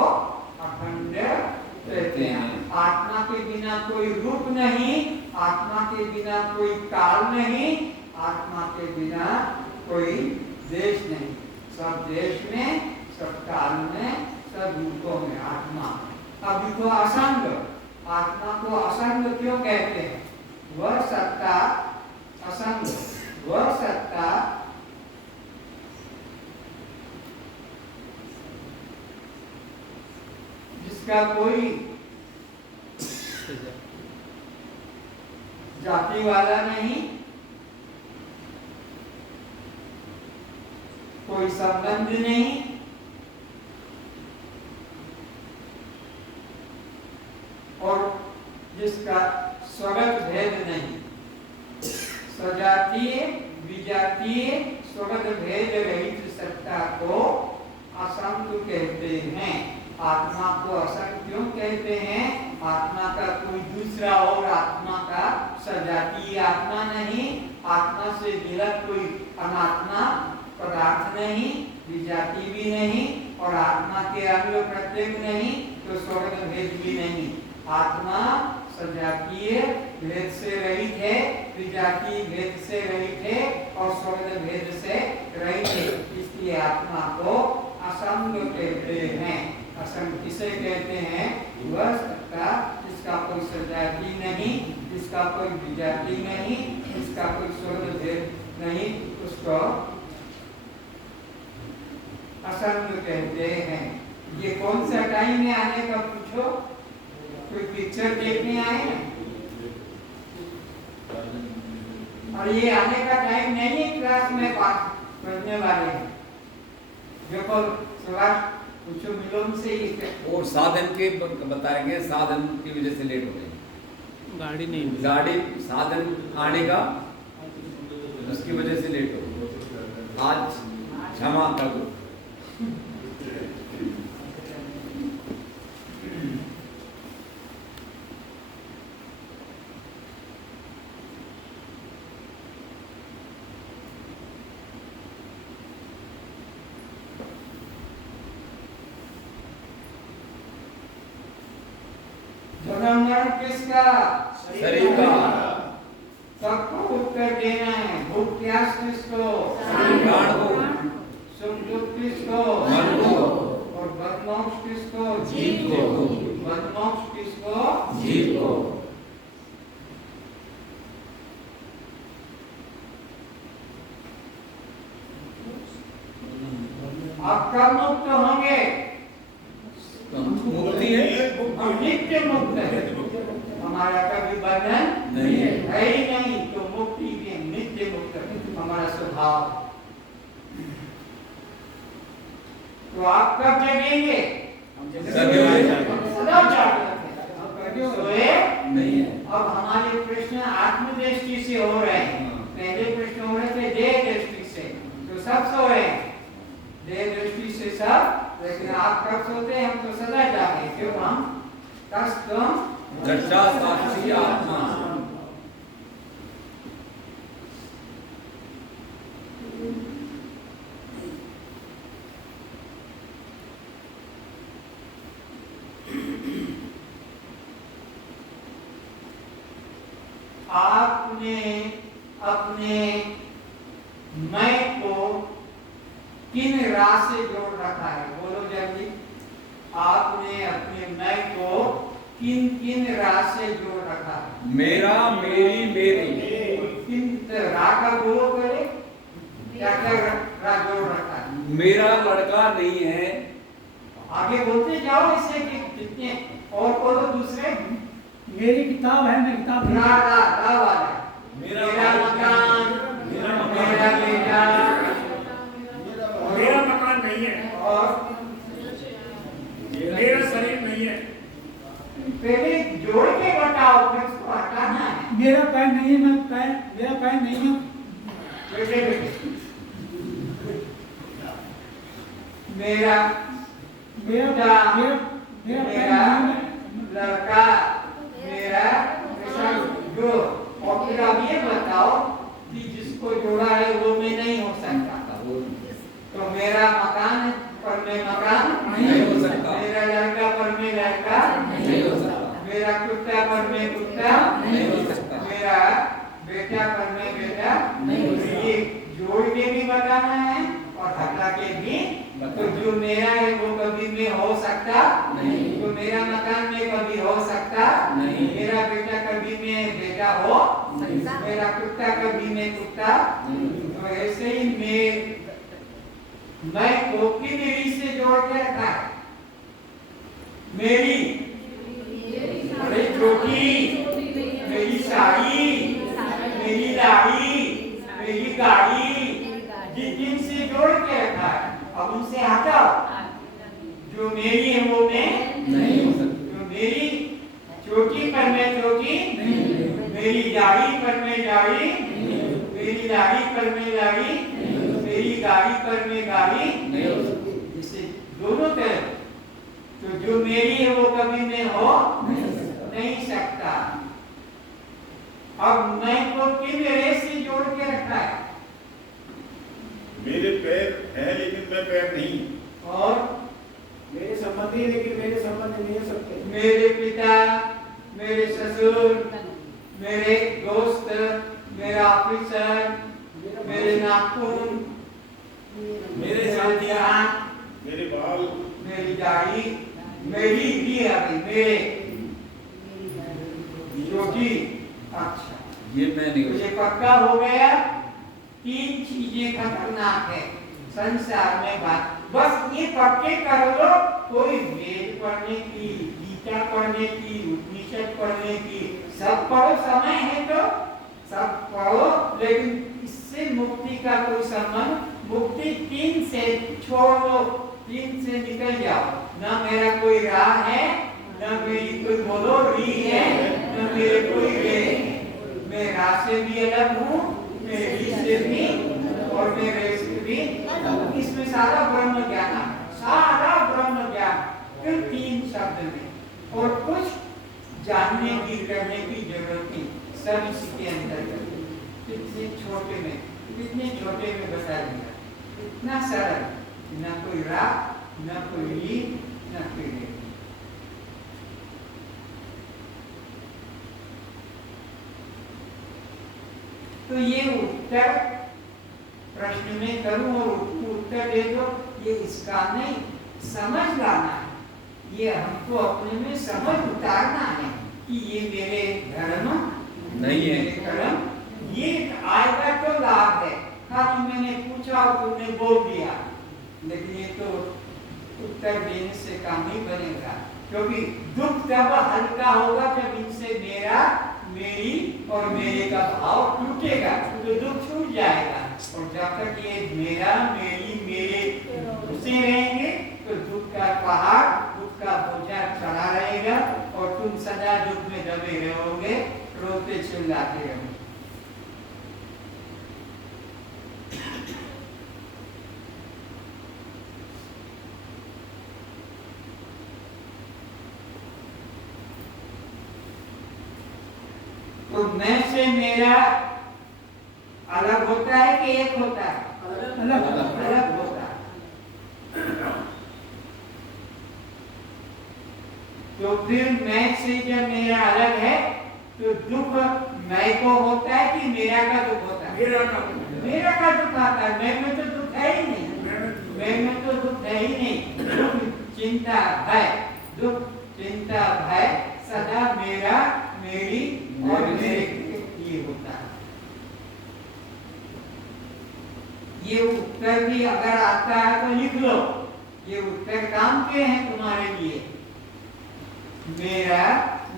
अखंड कहते हैं। आत्मा के बिना कोई रूप नहीं, आत्मा के बिना कोई काल नहीं, आत्मा के बिना कोई देश नहीं। सब देश में, सब काल में, सब रूपों में आत्मा। अब देखो असंग, आत्मा को असंग क्यों कहते हैं? वह सत्ता असंग, वह सत्ता जिसका कोई जाति वाला नहीं, कोई संबंध नहीं, और जिसका स्वगत भेद नहीं। स्वजातीय विजातीय स्वगत भेद रहित सत्ता को असंग कहते हैं। आत्मा को असंग क्यों कहते हैं? आत्मा का कोई दूसरा और आत्मा का सजातीय आत्मा नहीं, आत्मा से विलग कोई अनात्मा पदार्थ नहीं, विजाती भी नहीं और आत्मा के अंग प्रत्येक नहीं, तो स्वगत भेद भी नहीं। आत्मा सजातीय भेद से रहित है, विजातीय भेद से रहित है और स्वगत भेद से रहित है, इसलिए आत्मा को असंग कहते हैं। असंग किसे कहते हैं? वह सत्ता जिसका कोई सजाती नहीं, जिसका कोई विजाती नहीं, जिसका कोई स्वगत भेद नहीं, उसको असंग कहते हैं। ये कौन सा टाइम है आने का पूछो? कोई पिक्चर देखने आए हैं? और ये आने का टाइम नहीं है, क्लास में पास पढ़ने वाले हैं। देखो सवाल पूछो, मिलोन से ही और साधन के बताएंगे, साधन की वजह से लेट हो गए। गाड़ी नहीं, गाड़ी साधन आने का उसकी वजह से लेट हो गए। आज क्षमा कर दो। वर्ण किसका? शरीर का। सबको उत्तर देना है। भूख प्यास किसको? प्राण को। सुख दुख किसको? मन को। और बदमोक्ष किसको? जीव को। बदमोक्ष किसको? जीव को। आप कब मुक्त होंगे? मुक्ति है। हम नित्य मुक्त है। हमारा कभी बंधन नहीं है। है ही नहीं, तो मुक्ति भी नित्य मुक्त है हमारा स्वभाव। तो आप कब जगेंगे? सदा जागृत है, सोए नहीं है। अब हमारे प्रश्न आत्मदृष्टि से हो रहे हैं। पहले प्रश्न हो रहे थे देह दृष्टि से, तो सब सो रहे हैं देह दृष्टि से सब। लेकिन आप कब सोते हैं? हम तो सदा जागे, क्यों? हम कष्टम दृष्टा साक्षी आत्मा। आपने अपने मैं को किन राह से जोड़ रखा है? बोलो जल्दी। आपने अपने मैं को किन किन राह से जोड़ रखा है? मेरा, मेरी, मेरी। किन राह का बोलो करे? क्या क्या राह जोड़ रखा है? मेरा लड़का नहीं है। आगे बोलते जाओ इससे कि कितने और बोलो दूसरे। मेरी किताब है, मैं किताब नहीं। रा वाला। मेरा मकान, मेरा बेटा, मेरा मकान नहीं है और मेरा शरीर नहीं है। पहले जोड़ के बताओ, फिर उसको हटाना है। मेरा पैर नहीं है, मेरा पैर नहीं है। बेटे मेरा मेरा पैर नहीं है। लड़का, मेरा जो। और फिर आप ये बताओ कि जिसको जोड़ा है वो मैं नहीं हो सकता। तो मेरा मकान पर मैं मकान नहीं हो सकता। मेरा लड़का पर मैं लड़का नहीं हो सकता। मेरा कुत्ता पर मैं कुत्ता नहीं हो सकता। मेरा बेटा पर मैं बेटा नहीं हो सकता। ये जोड़ के भी बताना है और हटा के भी। तो जो मेरा है वो कभी में हो सकता नहीं। तो मेरा मकान में कभी हो सकता नहीं। मेरा बेटा कभी में बेटा हो सकता, मेरा कुत्ता कभी में कुत्ता। तो ऐसे ही मैं को किन रीत से जोड़ के रखा है? मेरी बड़ी छोटी, मेरी साड़ी, मेरी लाड़ी, मेरी गाड़ी, जिन से जोड़ के रखा है। अब उनसे हटाओ। जो मेरी है वो मैं नहीं हो सकती। जो मेरी चोटी पर मैं चोटी, मेरी दाढ़ी पर मैं दाढ़ी, मेरी दाढ़ी पर मैं दाढ़ी, मेरी गाड़ी पर मैं गाड़ी नहीं हो सकती। जिससे दोनों तरफ। तो जो मेरी है वो कभी मैं हो नहीं सकता। अब मैं को किन रे से जोड़ के रखा है? मेरे पैर हैं लेकिन मैं पैर नहीं। और मेरे संबंधी लेकिन मेरे संबंधी नहीं हो सकते। मेरे पिता, मेरे ससुर, मेरे दोस्त, मेरा ऑफिसर, मेरे नाखून, मेरे साथी, मेरे बाल, मेरी दाढ़ी, मेरी भी अभी मेरे योगी। अच्छा, ये मैं नहीं हो तो ये पक्का हो गया। तीन चीजें खतरनाक है संसार में बात। बस ये पक्के कर लो। कोई वेद पढ़ने की, गीता पढ़ने की, उपनिषद पढ़ने की, सब पढ़ो, समय है तो सब पढ़ो। लेकिन इससे मुक्ति का कोई संबंध, मुक्ति तीन से छोड़ दो, तीन से निकल जाओ। ना मेरा कोई राह है, ना मेरी कोई बोलो री है, ना मेरे कोई रे है। मैं राह से भी अलग हूँ, मैं री से भी और मैं रे से भी। इसमें सारा ब्रह्म ज्ञान है, सारा ब्रह्म ज्ञान फिर तीन शब्द में। और कुछ जानने की, करने की जरूरत नहीं, सब इसके अंतर्गत। कितने छोटे में, कितने छोटे में बता देगा, इतना सरल। न कोई राह, न कोई री, न कोई रे। तो ये उत्तर प्रश्न में करूं और उत्तर दे दो, ये इसका नहीं, समझ लाना है। ये हमको अपने में समझ उतारना है कि ये मेरे धर्म नहीं है, मेरे कर्म, ये आएगा तो लाभ है। खाली मैंने पूछा और तुमने बोल दिया, लेकिन ये तो उत्तर देने से काम नहीं बनेगा, क्योंकि दुख तब हल्का होगा जब इनसे मेरा, मेरी और मेरे का भाव टूटेगा, तो दुख छूट जाएगा। और जब तक ये मेरा, मेरी, मेरे घुसे रहेंगे तो दुख का पहाड़, दुख का बोझा चढ़ा रहेगा और तुम सदा दुख में दबे रहोगे, रोते चिल्लाते रहोगे। तो मैं से मेरा अलग होता है कि एक होता है? अलग होता है। तो फिर मैं से जब मेरा अलग है तो दुख मैं को होता है कि मेरा का दुख होता है? मेरा का दुख आता है। मैं में तो दुख है ही नहीं, मैं में तो दुख है ही नहीं। दुख चिंता भय, दुख चिंता भय सदा मेरा, मेरी और मेरे लिए होता है। ये उत्तर भी अगर आता है तो लिख लो, ये उत्तर काम के हैं तुम्हारे लिए। मेरा,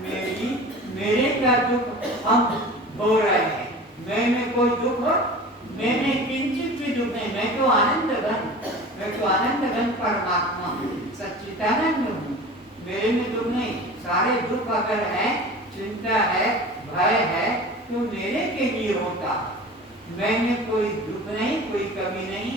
मेरी, मेरे का दुख हम हो रहे हैं। मैं में कोई दुख हो, मैं में किंचित भी दुख नहीं। मैं तो आनंद घन, मैं तो आनंद घन परमात्मा सच्चिदानंद हूँ। मेरे में दुख नहीं। सारे दुख अगर है, चिंता है, भय है, तो मेरे के लिए होता। मैं में कोई दुख नहीं, कोई कमी नहीं।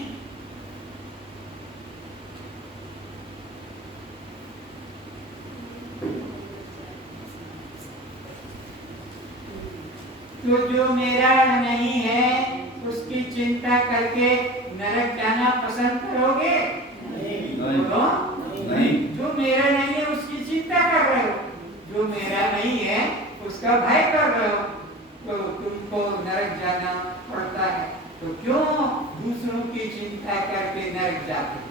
तो जो मेरा नहीं है उसकी चिंता करके नरक जाना पसंद करोगे? नहीं। जो मेरा नहीं है उसकी चिंता कर रहे हो, जो मेरा नहीं है उसका भय कर रहे हो, तो तुमको नरक जाना पड़ता है। तो क्यों दूसरों की चिंता करके नरक जाते हो?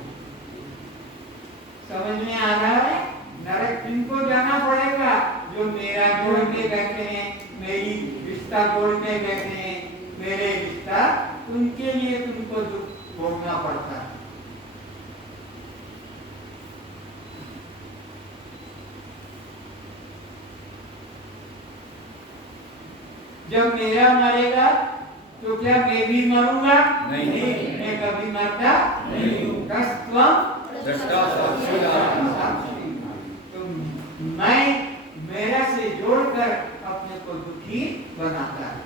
समझ में आ रहा है? नरक तुमको जाना पड़ेगा जो मेरा जोड़ के बैठे हैं, मेरी रिश्ता जोड़ के बैठे हैं, मेरे रिश्ता, उनके लिए तुमको दुख भोगना पड़ता है। जब मेरा मरेगा तो क्या मैं भी मरूंगा? नहीं। मैं कभी मरता नहीं हूँ। तो मैं मेरा से जोड़कर अपने को दुखी बनाता है।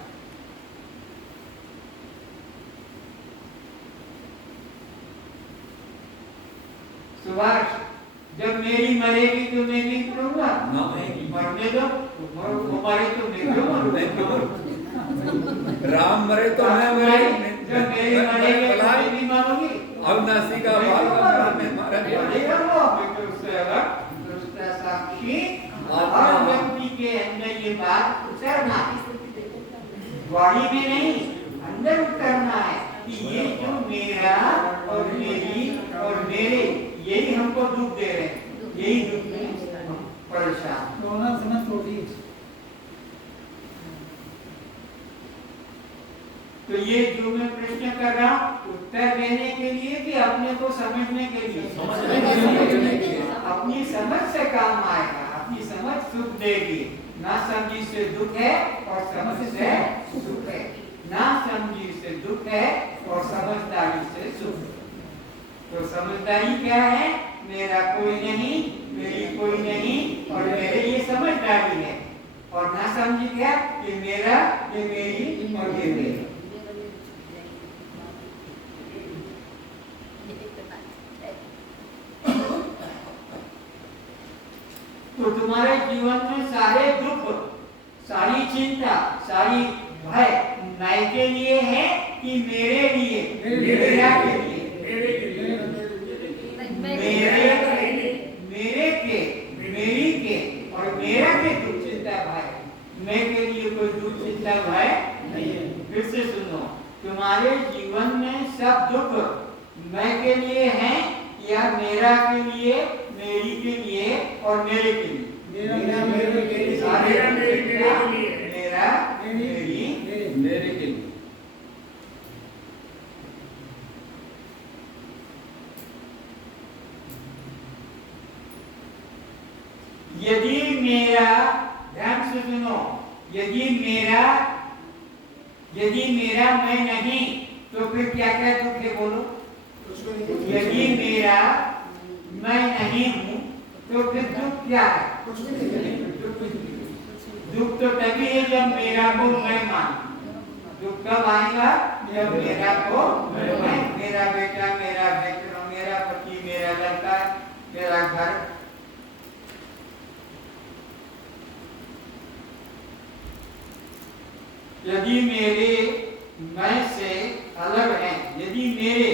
सुभाष, जब मेरी मरेगी तो मैं भी मरूंगा? मरने दो, वो मरे तो मैं क्यों मरूं? राम मरे तो मैं मरे। जब मेरी मरेगी तो मैं भी मरूंगी। अविनाशी का बाल मारा गया। साक्षी हर व्यक्ति के अंदर ये बात उतरना, बॉडी में नहीं, अंदर उतरना है कि ये जो मेरा और मेरी और मेरे, यही हमको दुख दे रहे हैं, यही दुख में परेशान। तो ये जो मैं प्रश्न कर रहा हूँ उत्तर देने के लिए कि अपने को समझने के लिए? अपनी समझ से काम आएगा, अपनी समझ सुख देगी। ना समझी से दुख है और समझ से सुख है, ना समझी से दुख है और समझदारी से सुख। तो समझदारी क्या है? मेरा कोई नहीं, मेरी कोई नहीं और मेरे ये समझदारी है। और ना समझी क्या? कि मेरा, ये मेरी और ये मेरी। तो तुम्हारे जीवन में सारे दुख, सारी चिंता, सारी भय मैं के लिए है कि मेरे लिए? मेरा के लिए? मेरे के, मेरी के और मेरा के दुख चिंता भय। मैं के लिए कोई दुख चिंता भय नहीं है। फिर से से सुनो, तुम्हारे जीवन में सब दुख मैं के लिए हैं या मेरा के लिए, मेरी के लिए और मेरे के लिए? मेरा मेरे के लिए, सारे मेरा मेरे के लिए, मेरा मेरी मेरे के लिए। यदि मेरा, ध्यान से सुनो, यदि मेरा मैं नहीं तो फिर क्या क्या दुख है बोलो? यदि मेरा मैं नहीं हूँ तो फिर दुख क्या है? दुख तो तभी है जब मेरा को मैं मानूं। दुख कब आएगा? जब मेरा को मैं, मेरा बेटा, मेरा बेटा, मेरा पति, मेरा लड़का, मेरा घर। यदि मेरे मैं से अलग हैं, यदि मेरे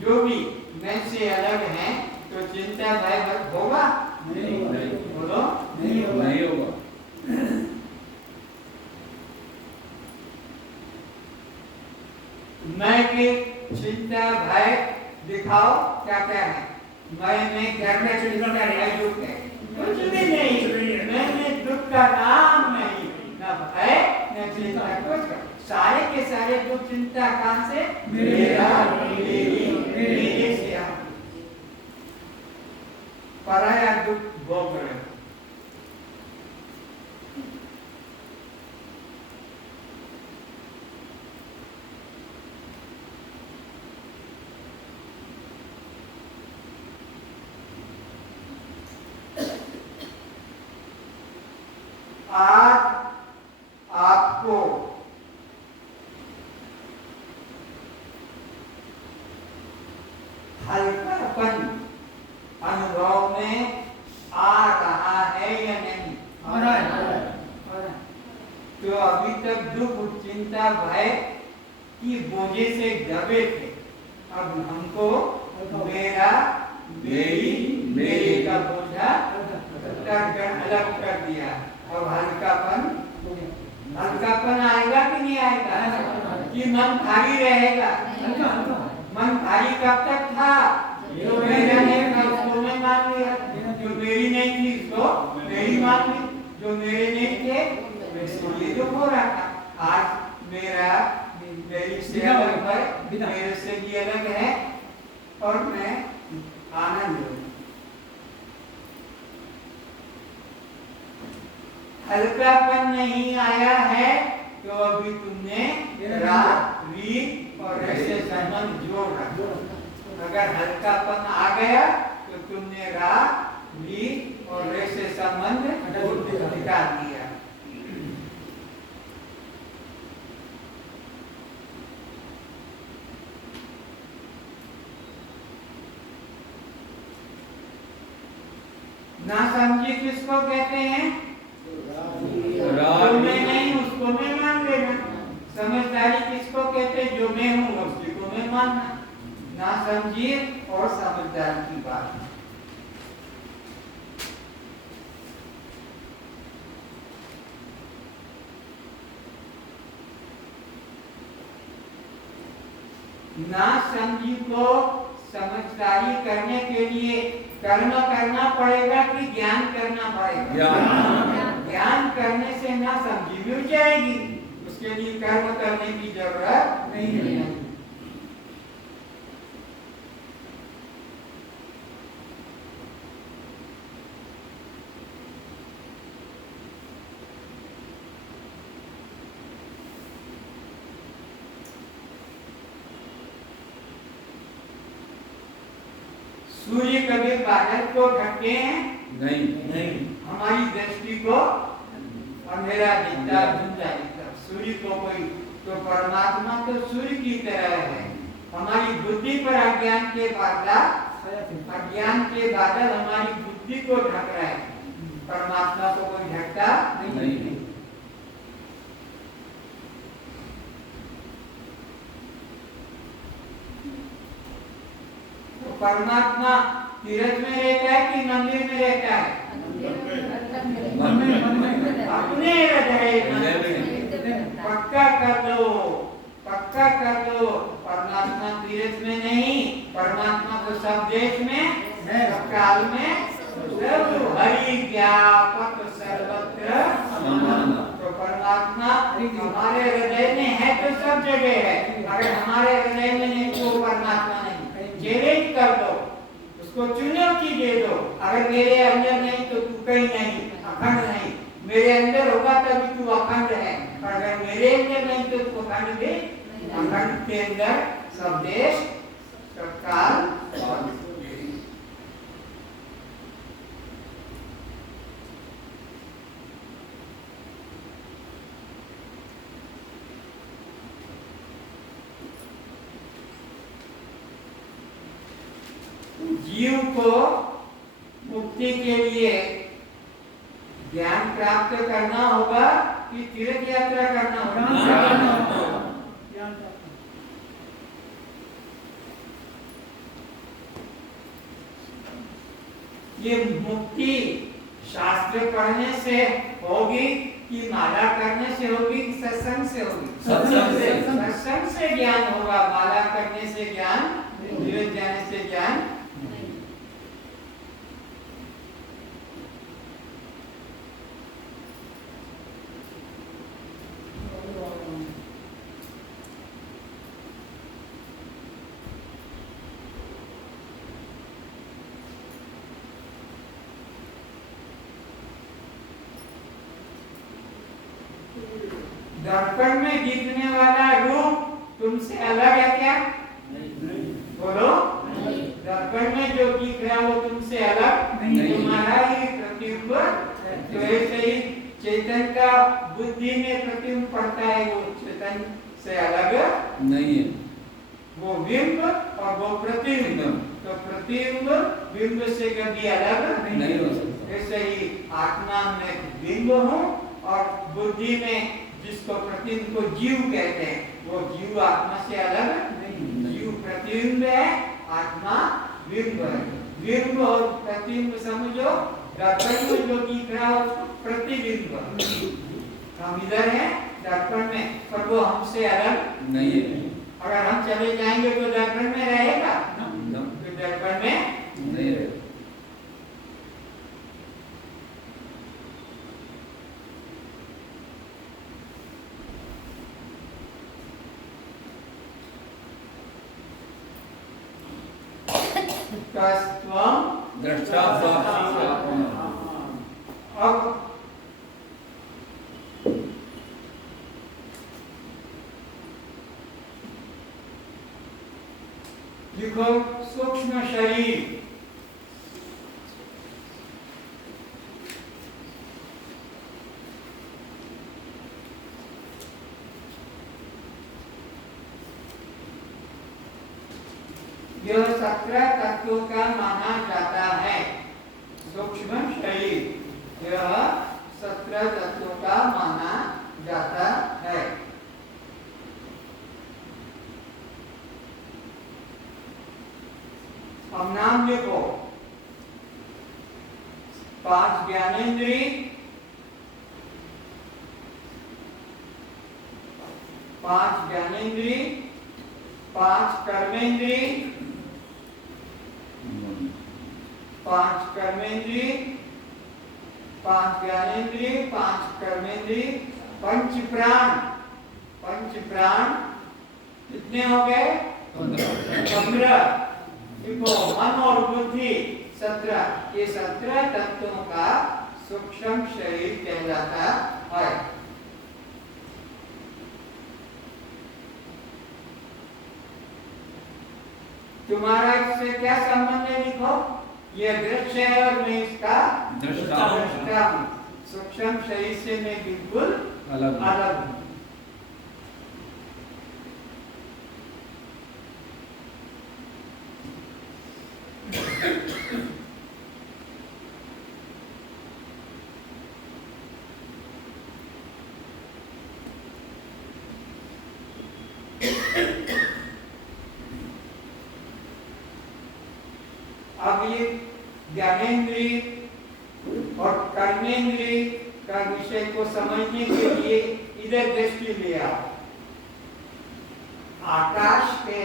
जो भी मैं से अलग हैं तो चिंता भय होगा? नहीं बोलो, नहीं होगा। मैं के चिंता भय दिखाओ क्या क्या है? मैं घर में चिंता भय दुख है, कुछ भी नहीं। मैंने दुख का नाम नहीं, न भय न चिंता, कुछ। सारे के सारे दुख चिंता कहां से? मेरा, मेरे से आ। पराया दुख भोग रहे। आज आपको हल्कापन अनुभव में आ रहा है या नहीं? आ रहा है। तो अभी तक दुख चिंता भय की बोझे से दबे थे, अब हमको मेरा, मेरी, मेरे का बोझा अलग कर दिया। अब हल्कापन आएगा कि नहीं आएगा? कि मन भारी रहेगा? मन भारी कब तक था? जो मेरा नहीं था उसको मैं मान लिया, जो मेरी नहीं थी उसको मेरी मान ली, जो मेरे नहीं थे इसलिए दुख हो रहा था। आज मेरा, मेरी से अलग है, मेरे से भी अलग है और मैं आनंद हूँ। हल्कापन नहीं आया है तो अभी तुमने रा, री और ऐसे संबंध जोड़ रखा। अगर हल्कापन आ गया तो तुमने रा, री और ऐसे संबंध निकाल दिया। ना समझी किसको कहते हैं? जो मैं नहीं उसको मैं मान लेना। समझदारी किसको कहते हैं? जो मैं हूँ उसी को मैं मानना। ना समझिए और समझदारी की बात। ना समझी को समझदारी करने के लिए कर्म करना पड़ेगा कि ज्ञान करना पड़ेगा? ज्ञान करने से ना समझी मिल जाएगी, उसके लिए कर्म करने की जरूरत नहीं है। सूर्य कभी बादल को ढकते हैं? नहीं। हमारी दृष्टि को अंधेरा दिखता, धुंधला दिखता। सूर्य को कोई तो परमात्मा तो सूर्य की तरह है। हमारी बुद्धि पर अज्ञान के बादल हमारी बुद्धि को ढक रहे हैं। परमात्मा को कोई ढकता नहीं। तो परमात्मा तीर्थ में रहता है कि मंदिर में रहता है? अपने हृदय में पक्का कर लो, पक्का कर दो, परमात्मा तीर्थ में नहीं, परमात्मा को सब देश में, सब काल में, सब हरि व्यापक सर्वत्र समाना। तो परमात्मा हमारे हृदय में है तो सब जगह है, अगर हमारे हृदय में नहीं तो परमात्मा नहीं। चैलेंज कर दो, उसको चुनौती दे दो, अगर मेरे अंदर नहीं तो तू कहीं नहीं, अखंड नहीं। मेरे अंदर होगा तभी तू अखंड है, और अगर मेरे अंदर नहीं तो तू अखंड भी, अखंड के अंदर सब देश, सब काल, जीव को मुक्ति के लिए ज्ञान प्राप्त करना होगा कि तीर्थ यात्रा करना होगा? ये मुक्ति शास्त्र पढ़ने से होगी कि माला करने से होगी कि सत्संग से होगी? सत्संग से ज्ञान होगा, माला करने से ज्ञान, तीर्थ जाने से ज्ञान। दर्पण में दिखने वाला रूप तुमसे अलग है क्या? नहीं। बोलो। दर्पण में जो दिख रहा है वो तुमसे अलग नहीं, तुम्हारा ही प्रतिबिंब। तो ऐसे ही चेतन का बुद्धि में प्रतिबिंब पड़ता है, वो चेतन से अलग नहीं है, वो बिंब और वो प्रतिबिंब। तो प्रतिबिंब बिंब से कभी अलग नहीं हो सकता। ऐसे ही आत्मा में बिंब हूँ और बुद्धि में जिसको प्रतिबिंब को जीव कहते हैं, वो जीव आत्मा से अलग नहीं। जीव प्रतिबिंब है, आत्मा बिंब है। बिंब और प्रतिबिंब समझो, दर्पण में जो दिख रहा है उसको प्रतिबिंब। हम इधर हैं दर्पण में, पर वो हमसे अलग नहीं है। अगर हम चले जाएंगे तो दर्पण में रहेगा, तो दर्पण में नहीं रहेगा। दृष्टा साक्षी आत्मा। अब लिखो सूक्ष्म शरीर। यह 17 तत्वों का माना जाता है। सूक्ष्म शरीर यह 17 तत्वों का माना जाता है। अब नाम लिखो। 5 ज्ञानेंद्रिय, 5 ज्ञानेंद्रिय, 5 कर्मेंद्रिय, 5 कर्मेंद्रिय, 5 ज्ञानेंद्रिय, 5 कर्मेंद्रिय, पंच प्राण। पंच प्राण कितने हो गए? 15। देखो मन और बुद्धि 17। ये 17 तत्वों का सूक्ष्म शरीर कहलाता है। तुम्हारा इससे क्या संबंध है? लिखो। ये दृश्य है और मैं इसका दृष्टा हूँ। सूक्ष्म शरीर से मैं बिल्कुल अलग हूँ। अब ये ज्ञानेंद्रिय और कर्मेंद्रिय का विषय को समझने के लिए इधर दृष्टि ले आओ। आकाश के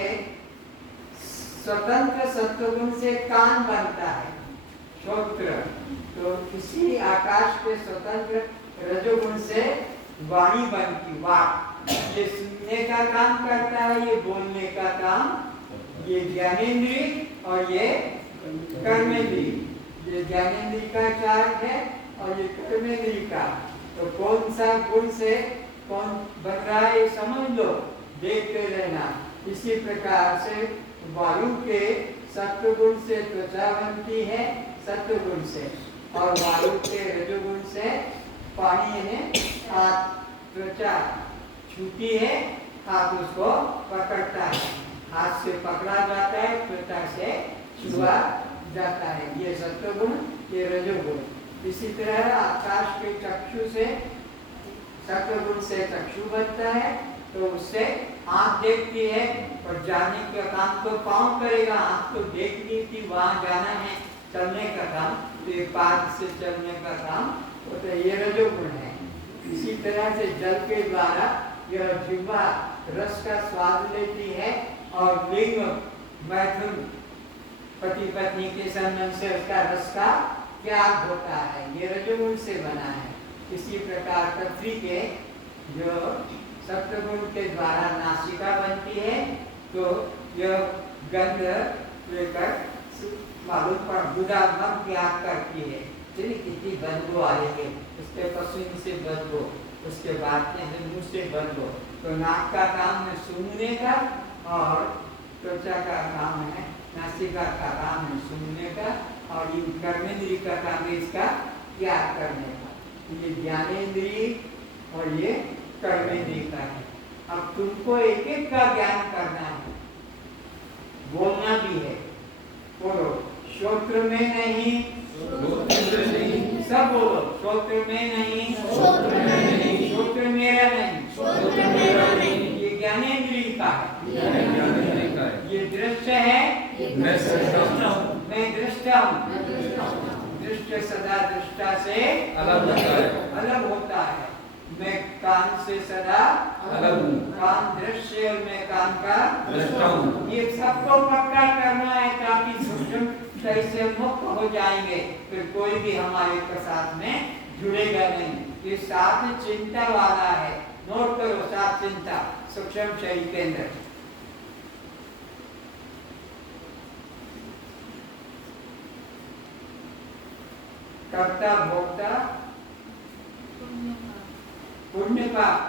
स्वतंत्र सत्वगुण से कान बनता है, श्रोत्र। तो किसी आकाश के स्वतंत्र रजोगुण से वाणी बनती, वाक। ये सुनने का काम करता है, ये बोलने का काम, ये ज्ञानेंद्रिय और ये कर्मेंद्रिय। ये ज्ञानेंद्रिय का चार्ज है और ये कर्मेंद्रिय का। तो कौन सा गुण से कौन बन रहा है ये समझ लो, देखते रहना। इसी प्रकार से वायु के सत्वगुण से त्वचा बनती है, सत्वगुण से, और वायु के रजोगुण से पानी यानी हाथ, त्वचा छूती है, हाथ उसको पकड़ता है, हाथ से पकड़ा जाता है, त्वचा से छुआ जाता है। ये सत्वगुण, ये रजोगुण। इसी तरह आकाश के चक्षु से, सत्वगुण से चक्षु बनता है, तो उससे आंख देखती है और जाने का काम तो पाँव करेगा, आंख तो देख ली कि वहां जाना है, चलने का काम, तो ये पाद से चलने का काम, तो ये रजोगुण है। इसी तरह से जल के द्वारा यह जिह्वा रस का स्वाद लेती है और लिंग मैथुन पति पत्नी के संबंध से उसका रस का त्याग होता है, ये रजोगुण से बना है। इसी प्रकार पृथ्वी के जो सप्तगुण के द्वारा नासिका बनती है, तो यह गंध लेकर मालूम पर बुरा मन त्याग करती है, कितनी बदबू आ रही है, उसके पसीने से बदबू, उसके बाद मुंह से बदबू। तो नाक का काम है सूंघने का और त्वचा का काम है, नासिका का काम है सूंघने का, और इन कर्मेंद्रिय का काम है इसका त्याग करने का। ये ज्ञानेंद्रिय और ये कर्मेंद्रिय का है। अब तुमको एक एक का ज्ञान करना है, बोलना भी है। बोलो, श्रोत्र में नहीं, सब बोलो, श्रोत्र में नहीं, श्रोत्र मेरा नहीं, ये ज्ञानेंद्रिय का है, ये दृश्य है, मैं दृष्टा हूँ। दृश्य सदा दृष्टा से अलग होता है। मैं कान से सदा अलग हूँ, कान दृश्य और मैं कान का दृष्टा हूँ। ये सबको पक्का करना है ताकि सूक्ष्म से मुक्त हो जाएंगे, फिर कोई भी हमारे प्रसाद में जुड़ेगा नहीं। ये सात चिंता वाला है, नोट करो, सात चिंता सूक्ष्म शरीर के अंदर। कर्ता भोक्ता पुण्य पाप,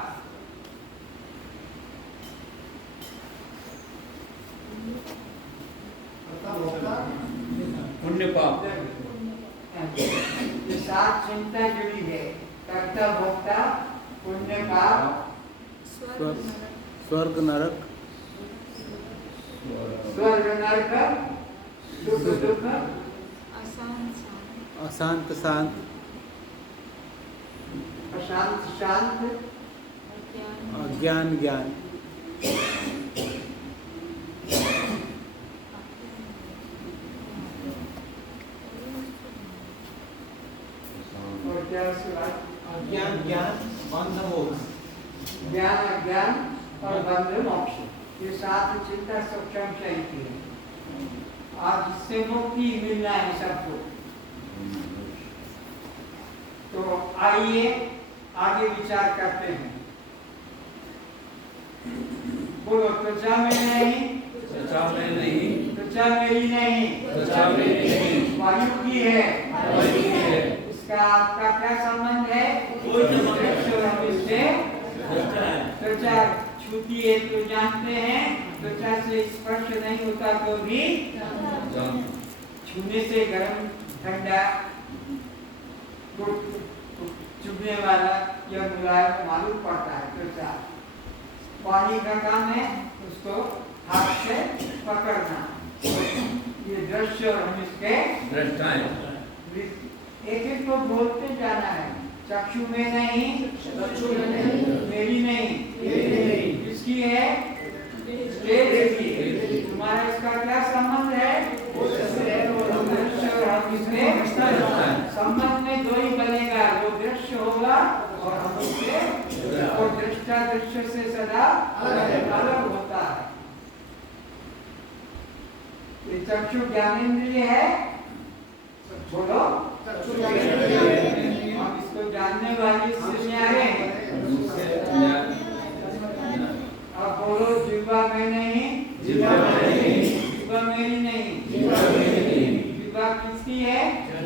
पुण्य पाप, ये सात चिंता जुड़ी है। कर्ता भोक्ता पुण्य पाप, स्वर्ग नरक, स्वर्ग नरक, सुख दुख, अशांत शांत, अशांत शांत, अज्ञान ज्ञान। और क्या उसके बाद? अज्ञान ज्ञान, बंध मोक्ष। ज्ञान अज्ञान और बंध मोक्ष, ये सात चिंता सूक्ष्म शरीर की है। आज इससे मुक्ति मिलना है सबको। तो आइए आगे विचार करते हैं। बोलो, त्वचा में नहीं, त्वचा में नहीं, त्वचा मेरी नहीं, त्वचा मेरी नहीं, वायु की है, वायु की है। इसका आपका क्या संबंध है? कोई संबंध नहीं। हम इससे त्वचा छूती है तो जानते हैं, त्वचा से स्पर्श नहीं होता तो भी छूने से गर्म ठंडा चुभने वाला या मुलायम मालूम पड़ता है त्वचा। पानी का काम है उसको हाथ से पकड़ना। ये दृश्य और हम इसके दृष्टा है। एक एक को बोलते जाना है। चक्षु में नहीं, मेरी नहीं, किसकी है? तुम्हारा इसका क्या संबंध है? दृश्य और हम इसके संबंध में दो ही बनेगा, वो दृश्य होगा और हम उससे, और दृष्टा दृश्य से सदा अलग होता है। ये चक्षु ज्ञानेंद्रिय है, बोलो। हम इसको जानने वाली सिद्धियाँ अब बोलो, जिह्वा में नहीं, जिह्वा मेरी नहीं, जिह्वा किसकी है?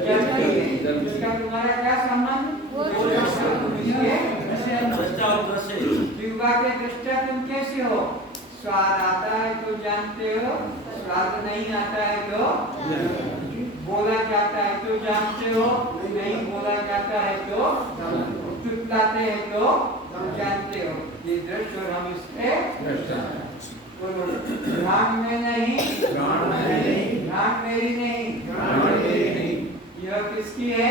जल की है। इसका तुम्हारा क्या संबंध? जिह्वा के दृष्टा तुम कैसे हो? स्वाद आता है तो जानते हो, स्वाद नहीं आता है तो बोला जाता है तो जानते हो, नहीं बोला जाता है तो तुतलाते हैं तो जानते हो। ये दृश्य और हम इसके बोलो, घ्राण में नहीं, घ्राण मेरी नहीं, यह किसकी है?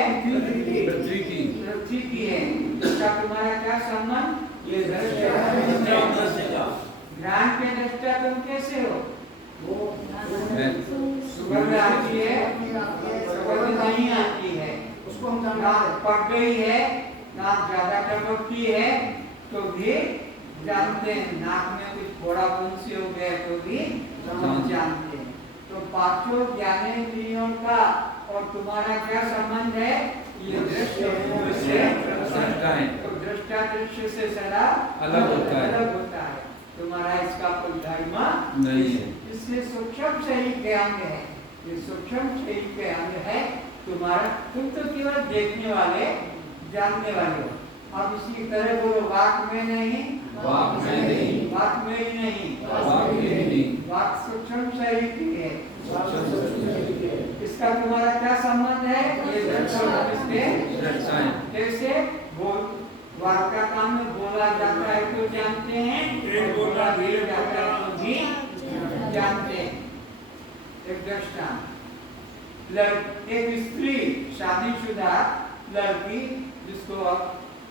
पृथ्वी की है। इसका तुम्हारा क्या संबंध? ये दृश्य घ्राण के दृष्टा तुम कैसे हो? सुगंध आती है, सुगंध नहीं आती है, उसको हम जानते नाक हैं। पक गई है, नाक ज्यादा टपकती है तो भी जानते हैं, नाक में कुछ थोड़ा फुंसी हो गया तो भी हम जानते हैं। तो पांचों ज्ञानेंद्रियों का और तुम्हारा क्या संबंध है? ये दृश्य से तो दृष्टा दृश्य से सारा अलग होता है। तुम्हारा इसका कोई धर्म नहीं है। इसलिए सूक्ष्म शरीर के अंग है, ये सूक्ष्म शरीर के अंग है तुम्हारा। तुम तो केवल देखने वाले, जानने वाले हो। अब इसी तरह बोलो, वाक में नहीं, वाक में नहीं, वाक में ही नहीं, वाक सूक्ष्म शरीर की है। इसका तुम्हारा क्या संबंध है? ये दृश्य कैसे बोल, वाक का काम में बोला जाता है तो जानते हैं, बोला भी जाता है तो भी जानते हैं। एक दृष्टांत, एक स्त्री शादीशुदा लड़की जिसको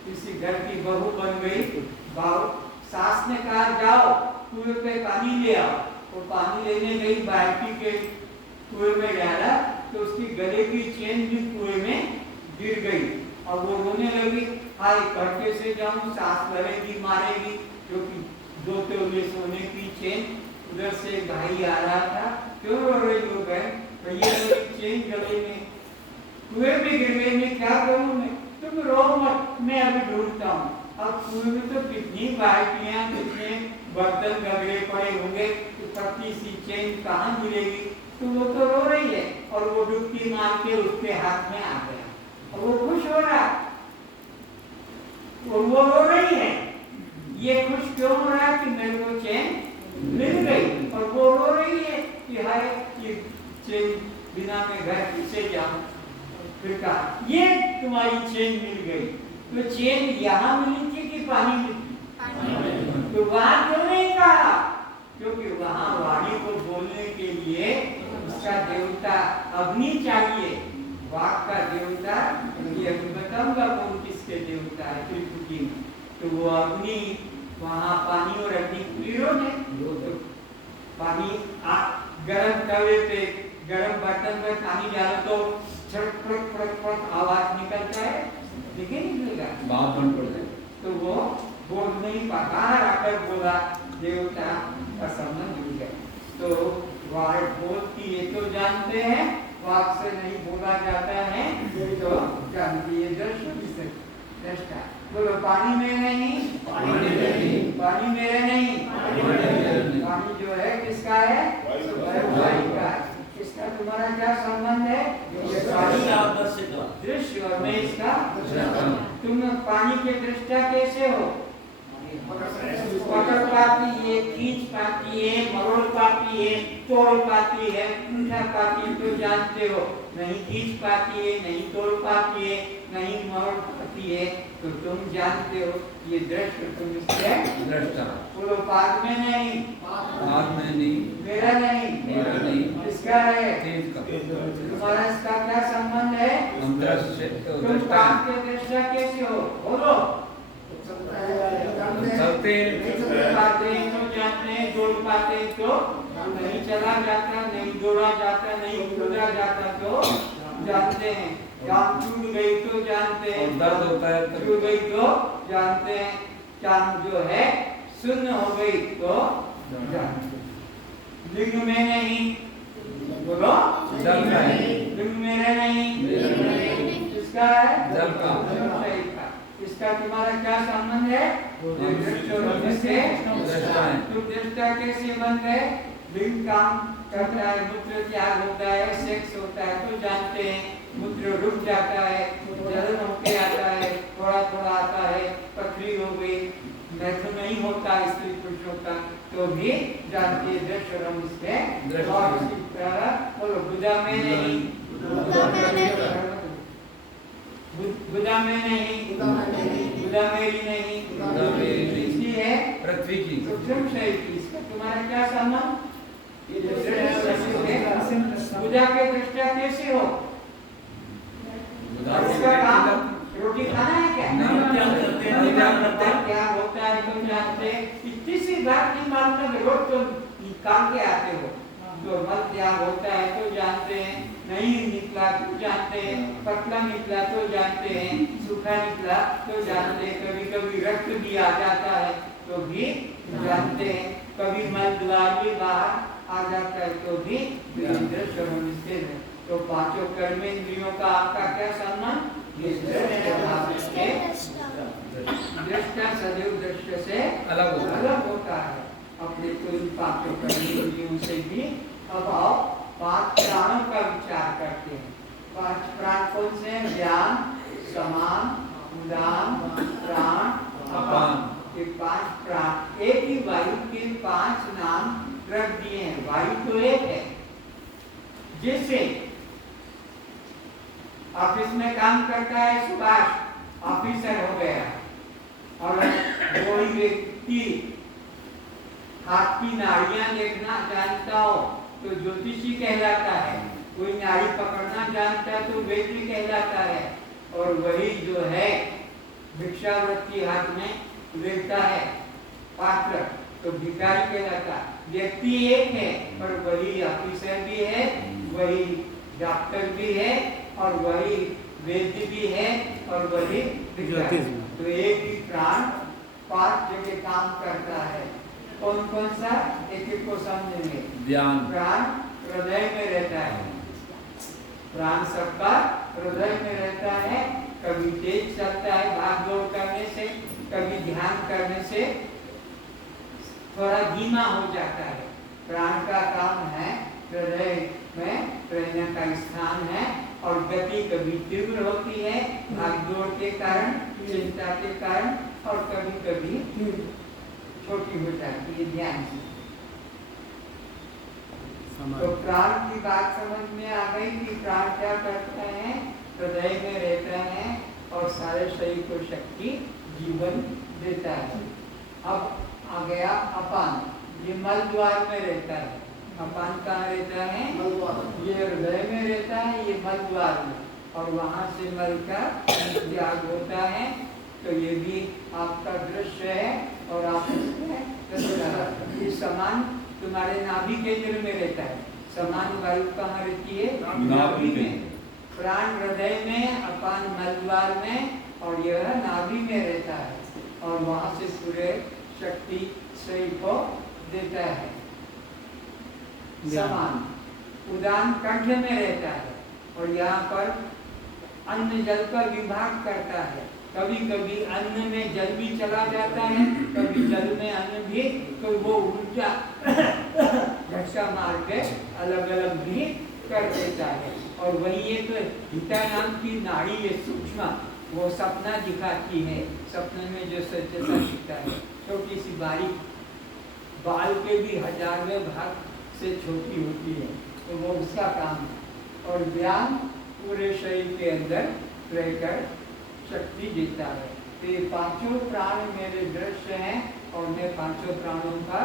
किसी घर की बहू बन गई, सास ने कहा जाओ कुएं पे पानी ले आओ, वो पानी लेने गई, बाल्टी के कुएं में डाला तो उसकी गले की चेन भी कुएं में गिर गई। अब वो रोने लगी, हाय करके से जाऊं, सास लड़ेगी मारेगी, क्योंकि दो तोले सोने की चेन। उधर से भाई आ रहा था, क्यों रो रही हो गए? भैया मेरी चेन गले में कुएं में गिर गई, मैं क्या करूं? मैं तुम रो मत, मैं अभी ढूंढता हूँ। अब कुएं में तो कितनी बाल्टियां, कितने बर्तन गगड़े पड़े होंगे, तो पतली सी चेन कहाँ मिलेगी? तो वो तो रो रही है और वो डुबकी मार के उसके हाथ में आ गया और वो खुश हो रहा और वो रो रही है। ये खुश क्यों हो रहा है कि मेरे को चेन मिल गई, और वो रो रही है कि हाय ये चेन बिना मैं घर किसे जाऊं? फिर कहा ये तुम्हारी चेन मिल गई, तो चेन यहाँ मिली थी कि पानी में थी? तो वहां क्यों नहीं कहा? क्योंकि वहां वाणी को बोलने के लिए उसका देवता अग्नि चाहिए। वाक का देवता, ये बताऊंगा कौन किसके देवता है त्रिपुटी में। तो वो अग्नि वहां पानी और अग्नि विरोध है। तो पानी गरम तवे पे, गरम बर्तन में पानी डालो तो छटपट आवाज निकलता है, लेकिन निकलेगा बात बंद पड़ जाए तो वो बोल नहीं पाता, आकर बोला देवता का संबंध जुड़ गया। तो वाक बोल की ये तो जानते हैं, वाक से नहीं बोला जाता है तो जानती है। दृष्टा बोलो, पानी में नहीं, पानी मेरे नहीं, पानी जो है किसका है? वायु का। इसका तुम्हारा क्या संबंध है? दृश्य और मैं इसका। तुम पानी के दृष्टा कैसे हो? पकड़ पाती है, खींच पाती है, मरोड़ पाती है, तोड़ पाती है, उठा पाती है तो जानते हो। नहीं खींच पाती है, नहीं तोड़ पाती है, नहीं मरोड़ पाती है तो तुम जानते हो। ये दृश्य तुम इससे दृष्टा। बोलो, पाद में नहीं, हाथ में नहीं, मेरा नहीं, इसका है। तुम्हारा इसका क्या संबंध है? हम दृष्टा तुम पाद के दृष्टा कैसे हो? बोलो। चलते पाते हैं तो जानते हैं, दौड़ पाते हैं तो नहीं चला जाता, नहीं दौड़ा जाता, नहीं कूदा जाता तो जानते हैं। जान टूट गई तो जानते हैं, दर्द होता है तो टूट गई तो जानते हैं, जान जो है शून्य हो गई तो जानते हैं। लिंग में नहीं, बोलो जल का है। लिंग मेरा नहीं, किसका है? जल का। सही का। इसका तुम्हारा क्या संबंध है? दृष्टि और रज से दृष्टा है। तो दृष्टा कैसे बंद है? लिंग काम करता है, मूत्र त्याग होता है, सेक्स होता है तो जानते हैं, मूत्र रुक जाता है, जलन होके आता है, थोड़ा थोड़ा आता है, पथरी हो गई, मैथुन नहीं होता स्त्री पुरुषों का तो भी जानते हैं दृष्ट और इसके। और इसकी तरह बोलो बुधा में नहीं, बुधा में नहीं, बुधा मेरी नहीं, बुधा मेरी नहीं। इसकी है पृथ्वी की। सूक्ष्म शरीर की। इसका तुम्हारा क्या संबंध? ये बुधा के दृष्टा कैसे हो? और इसका काम रोटी खाना है क्या? नहीं, क्या होता है तुम जानते? इतनी सी बात नहीं मालूम है, रोज तुम काम के आते हो तो मल त्याग होता है तो जानते हैं, नहीं निकला तो जानते हैं, पतला निकला तो जानते हैं, सूखा निकला तो जानते हैं, कभी कभी रक्त भी आ जाता है तो भी जानते हैं, कभी मल द्वार भी बाहर आ जाता है तो भी दृष्टि है। तो पांचों कर्मेंद्रियों का आपका क्या संबंध? दृष्टा सदैव दृश्य से अलग होता है। अपने कोई पांचों कर्मेंद्रियों से भी। अब आओ पांच प्राणों का विचार करते हैं। पांच प्राण कौन से हैं? ज्ञान, समान, उदान, प्राण, अपान। ये पांच प्राण एक ही वायु के पांच नाम रख दिए हैं। वायु तो एक है। जैसे ऑफिस में काम करता है सुभाष, ऑफिसर हो गया, और कोई व्यक्ति हाथ की नाड़ियां देखना जानता हो तो ज्योतिषी कहलाता है, कोई नाड़ी पकड़ना जानता है तो वैद्य कहलाता है, और वही जो है भिक्षावृत्ति हाथ में लेता है पात्र तो भिखारी कहलाता है। व्यक्ति एक है पर वही ऑफिसर भी है, वही डॉक्टर भी है, और वही वैद्य भी है, और वही भिखारी। तो एक ही प्राण पांच जगह काम करता है। कौन कौन सा? एक एक को समझेंगे। ध्यान। प्राण हृदय में रहता है, प्राण सबका हृदय में रहता है। कभी तेज चलता है भाग दौड़ करने से, कभी ध्यान करने से थोड़ा धीमा हो जाता है। प्राण का काम है हृदय में रहने का स्थान है, और गति कभी तीव्र होती है भाग दौड़ के कारण, चिंता के कारण, और कभी कभी छोटी हो जाती है ध्यान से। तो प्राण की बात समझ में आ गई कि प्राण क्या करते हैं? हृदय में रहता है और सारे शरीर को शक्ति जीवन देता है। अब आ गया अपान, ये मल द्वार में रहता है। अपान कहाँ रहता है? ये हृदय में रहता है, ये मल द्वार में, और वहां से मल का त्याग होता है। तो ये भी आपका दृश्य है, और आप इसमें ये समान तुम्हारे नाभि केंद्र में रहता है। समान वायु कहाँ रहती है? नाभि में। प्राण हृदय में, अपान मलद्वार में, और यह नाभि में रहता है, और वहां से पूरे शक्ति शरीर को देता है। समान उदान कंठ में रहता है, और यहाँ पर अन्न जल का विभाग करता है। कभी कभी अन्न में जल भी चला जाता है, कभी जल में अन्न भी, तो वो ऊर्जा झटका मार के अलग अलग भी कर देता है। और वही एक हिता नाम की नाड़ी है सूक्ष्म, वो सपना दिखाती है। सपने में जो सच्चता दिखता है, छोटी सी बारीक, बाल के भी 1000वें भाग से छोटी होती है, तो वो उसका काम है। और ज्ञान पूरे शरीर के अंदर रहकर शक्ति देता है। तो ये पांचों प्राण मेरे दृश्य हैं, और मैं पांचों प्राणों का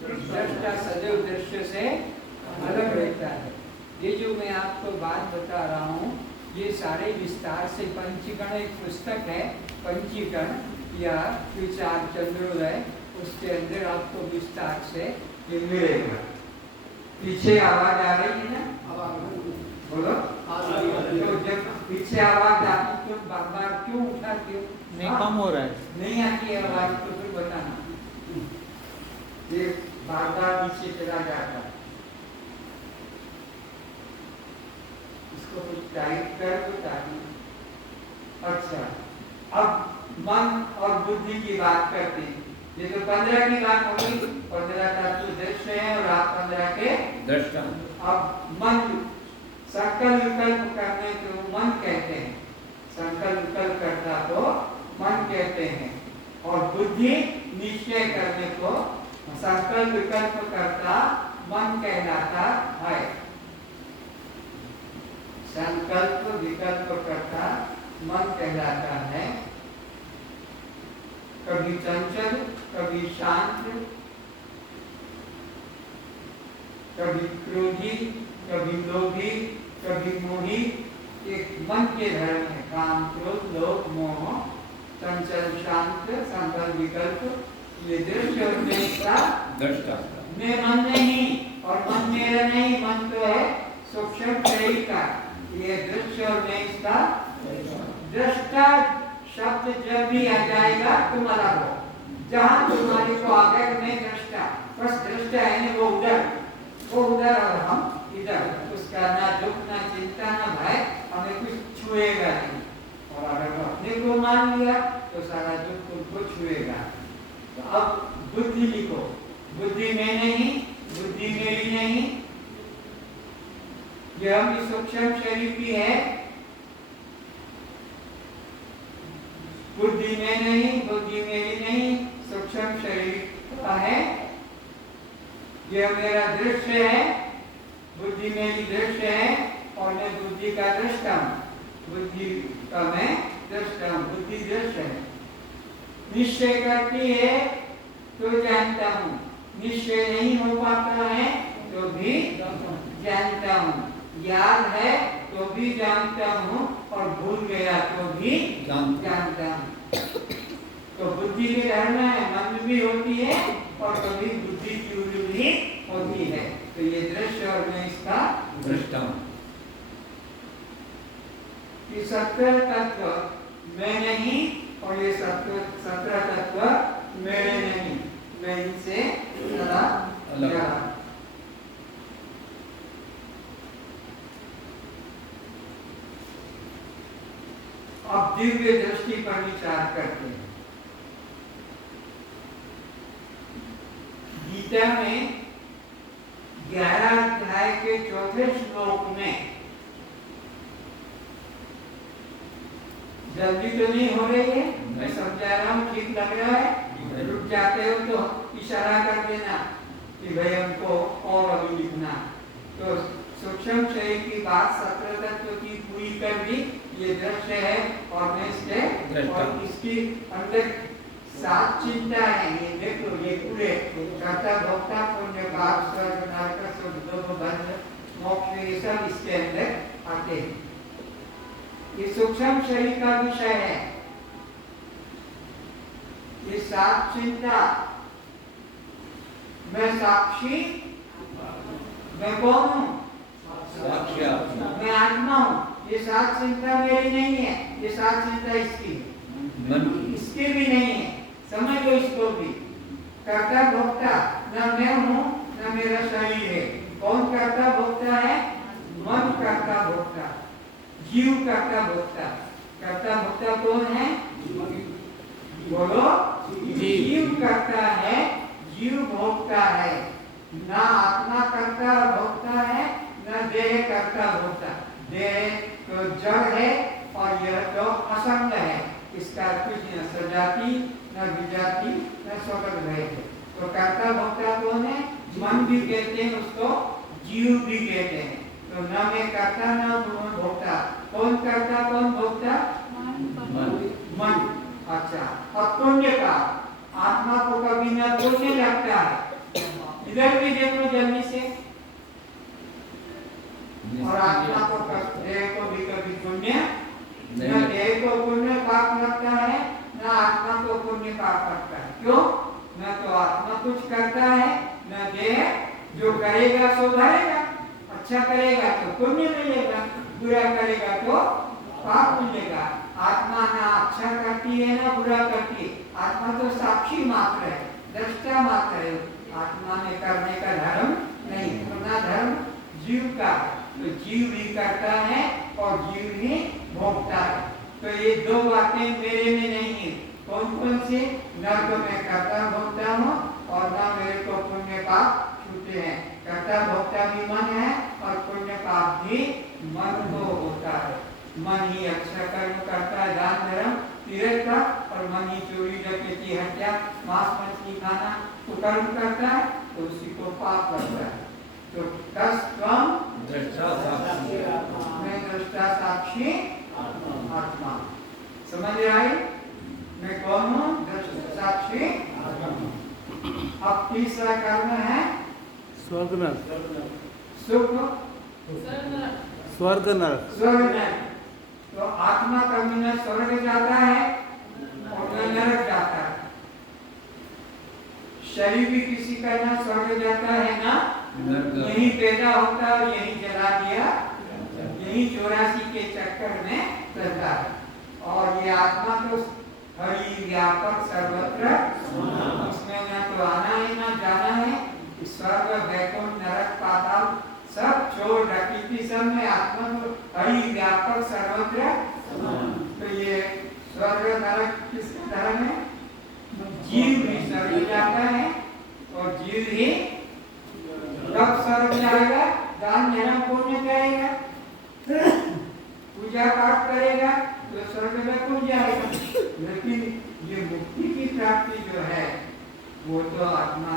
दृष्टा सदैव दृश्य से अलग रहता है। ये जो मैं आपको बात बता रहा हूँ, ये सारे विस्तार से पंचीकरण एक पुस्तक है, पंचीकरण या विचार चंद्रोदय, उसके अंदर आपको विस्तार से ये मिलेगा। पीछे आवाज आ रही है ना? बोलो। तो जब पीछे आवाज आती तो बार बार क्यों उठाते हो? नहीं कम हो रहा है। नहीं आती आवाज तो फिर बताना, ये बार बार पीछे चला जाता है। इसको कुछ टाइट कर दो ताकि। अच्छा, अब मन और बुद्धि की बात करते हैं। ये तो 15 की बात होगी, 15 तत्व दृश्य है और आप 15 के दृष्टा। अब मन संकल्प विकल्प करने को मन कहते हैं, संकल्प विकल्प करना को मन कहते हैं, और बुद्धि निश्चय करने को संकल्प विकल्प करता मन कहलाता है। संकल्प विकल्प करता मन कहलाता है। कभी चंचल, कभी शांत, कभी क्रोधी, कभी लोभी, कभी मोही। एक मन के धर्म है, काम, क्रोध, लोभ, मोह, चंचल, शांत, संकल्प विकल्प। ये दृश्य और का दृष्टा। मैं मन नहीं और मन मेरा नहीं, मन तो है सूक्ष्म शरीर का। ये दृश्य और का दृष्टा शब्द जब भी आ जाएगा तुम अलग हो। जहां तुम्हारे को आ गया मैं दृष्टा, बस दृष्टा है ना, वो उधर और हम इधर। उसका ना दुख, ना चिंता, ना भय, हमें कुछ छुएगा नहीं। और अगर वो अपने को मान लिया तो सारा दुख तुमको छुएगा। तो अब बुद्धि लिखो, बुद्धि में नहीं, बुद्धि मेरी नहीं, यह हम सूक्ष्म शरीर की है। बुद्धि में नहीं, बुद्धि मेरी नहीं, सूक्ष्म शरीर का है। यह मेरा दृश्य है, बुद्धि मेरी दृश्य है और मैं बुद्धि का दृष्टा हूँ। बुद्धि का मैं दृष्टा हूँ, बुद्धि दृश्य है। निश्चय करती है तो जानता हूँ, निश्चय नहीं हो पाता है तो भी जानता हूँ, याद है तो भी जानता हूँ और भूल गया तो भी जानता हूँ। तो बुद्धि भी रहना है, मन भी होती है और कभी बुद्धि की उल्लू भी होती है। तो ये दृश्य और मैं इसका दृष्टा। ये 17 तत्व मैं नहीं और ये 17 तत्व मेरे नहीं, मैं इनसे अलग। अब दिव्य दृष्टि पर विचार करते हैं। गीता में 11 अध्याय के 4थे श्लोक में, जल्दी तो नहीं हो रही है, मैं समझा रहा हूँ, ठीक लग रहा है? रुक जाते हो तो इशारा कर देना कि भाई हमको और अभी लिखना। तो सूक्ष्म शरीर की बात 17 तत्व की पूरी कर दी। ये दृश्य है और मैं इसके और इसकी अंदर 7 चिंता है। ये देखो, ये पूरे कर्ता भोक्ता पुण्य पाप स्वर्ग नरक सुख बंध मोक्ष, ये सब इसके अंदर आते हैं। ये सूक्ष्म शरीर का विषय है। ये 7 चिंता, मैं साक्षी, मैं कौन हूँ? मैं आत्मा हूँ। ये 7 चिंता मेरी नहीं है, ये 7 चिंता इसकी है, इसकी भी नहीं है। समझ लो इसको भी। कर्ता भोक्ता, न मैं हूँ न मेरा शरीर है। कौन कर्ता भोक्ता है? मन कर्ता भोक्ता, जीव कर्ता भोक्ता। कर्ता भोक्ता कौन है? बोलो, जीव कर्ता है, जीव भोक्ता है। ना आत्मा कर्ता भोक्ता है, न देह कर्ता भोक्ता। देह तो जड़ है और यह तो असंग है, इसका कुछ न सजाति न विजाति न स्वगत है। तो कर्ता भोक्ता कौन है? मन भी कहते हैं उसको, जीव भी कहते हैं। तो न मैं कर्ता न भोक्ता। कौन कर्ता कौन भोक्ता? मन। अच्छा, अब पुण्य का आत्मा को कभी न पुण्य लगता है। इधर भी देखो जल्दी से। और आत्मा को देह को भी कभी पुण्य, न देह को पुण्य पाप लगता है न आत्मा को पुण्य पाप लगता है। क्यों? न तो आत्मा कुछ करता है न देह। जो करेगा सो भरेगा। अच्छा करेगा तो पुण्य मिलेगा, बुरा करेगा तो पाप मिलेगा। आत्मा ना अच्छा करती है ना बुरा करती है। आत्मा तो साक्षी मात्र है, दृष्टा मात्र है। आत्मा में करने का धर्म नहीं, अपना धर्म जीव का। तो जीव भी करता है ये दो बातें मेरे में नहीं है। कौन कौन सी? न तो मैं कर्ता भोक्ता हूँ और न मेरे को पुण्य पाप छूते हैं। कर्ता भोक्ता भी मन है और पुण्य पाप भी मन को होता है। मन ही अच्छा कर्म करता है, दान धर्म तीर्थ का, और मन ही चोरी डकैती हत्या मांस मछली खाना कुकर्म करता है, तो उसी को पाप करता है। तो तस्त्वम दृष्टा साक्षी मैं दृष्टा साक्षी आत्मा। समझ आई? मैं कौन हूँ? दृष्टा साक्षी। अब तीसरा कर्म है स्वर्ग नरक। सुख स्वर्ग नरक। स्वर्ग नरक। तो आत्मा कभी न स्वर्ग जाता है और न नरक जाता है। शरीर भी किसी का ना स्वर्ग जाता है ना यही पैदा होता है और यही जला दिया, यही 84 के चक्कर में चलता है। और ये आत्मा तो हरि व्यापक सर्वत्र, उसमें न तो आना है ना जाना है। स्वर्ग वैकुंठ नरक पाताल सब छोड़ रखी सब में आत्मा तो हरि व्यापक सर्वत्र। तो ये स्वर्ग नरक किसका धर्म है? जीव भी स्वर्ग जाता है और जीव ही कब स्वर्ग जाएगा? दान धर्म पुण्य करेगा, पूजा पाठ करेगा तो स्वर्ग में पहुंच जाएगा। लेकिन ये मुक्ति की प्राप्ति जो है वो तो आत्मा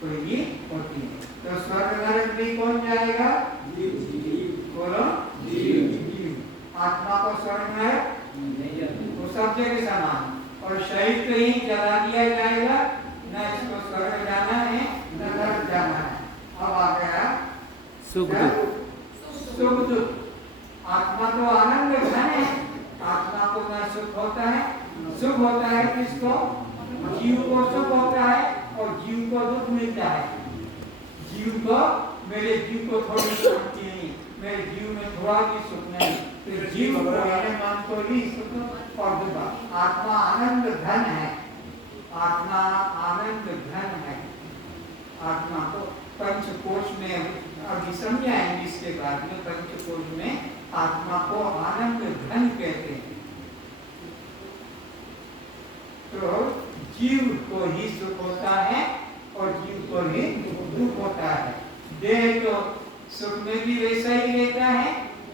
को ही होती है। तो स्वर्ग नरक भी कौन जाएगा? बोलो जीव। आत्मा को स्वर्ग नरक वो सब जगह समान, और शरीर को ही जला दिया जाएगा, न इसको स्वर्ग जाना है न नरक जाना है। अब आ गया सुख सुख दुख। आत्मा तो आनंद घन है, आत्मा को न सुख होता है। सुख होता है किसको? जीव को सुख होता है और जीव को दुख मिलता है। जीव को, मेरे जीव को थोड़ी शांति नहीं, मेरे जीव में थोड़ा भी सुख नहीं, तो जीव को मेरे मन को ही सुख और दुख। आत्मा आनंद घन है, आत्मा आनंद घन है। आत्मा को पंचकोश में अभी समझाएंगे इसके बाद में। पंचकोश में आत्मा को आनंद घन कहते हैं। तो जीव को ही सुख होता है और जीव को ही दुख होता है। देह तो सुख में भी वैसा ही रहता है।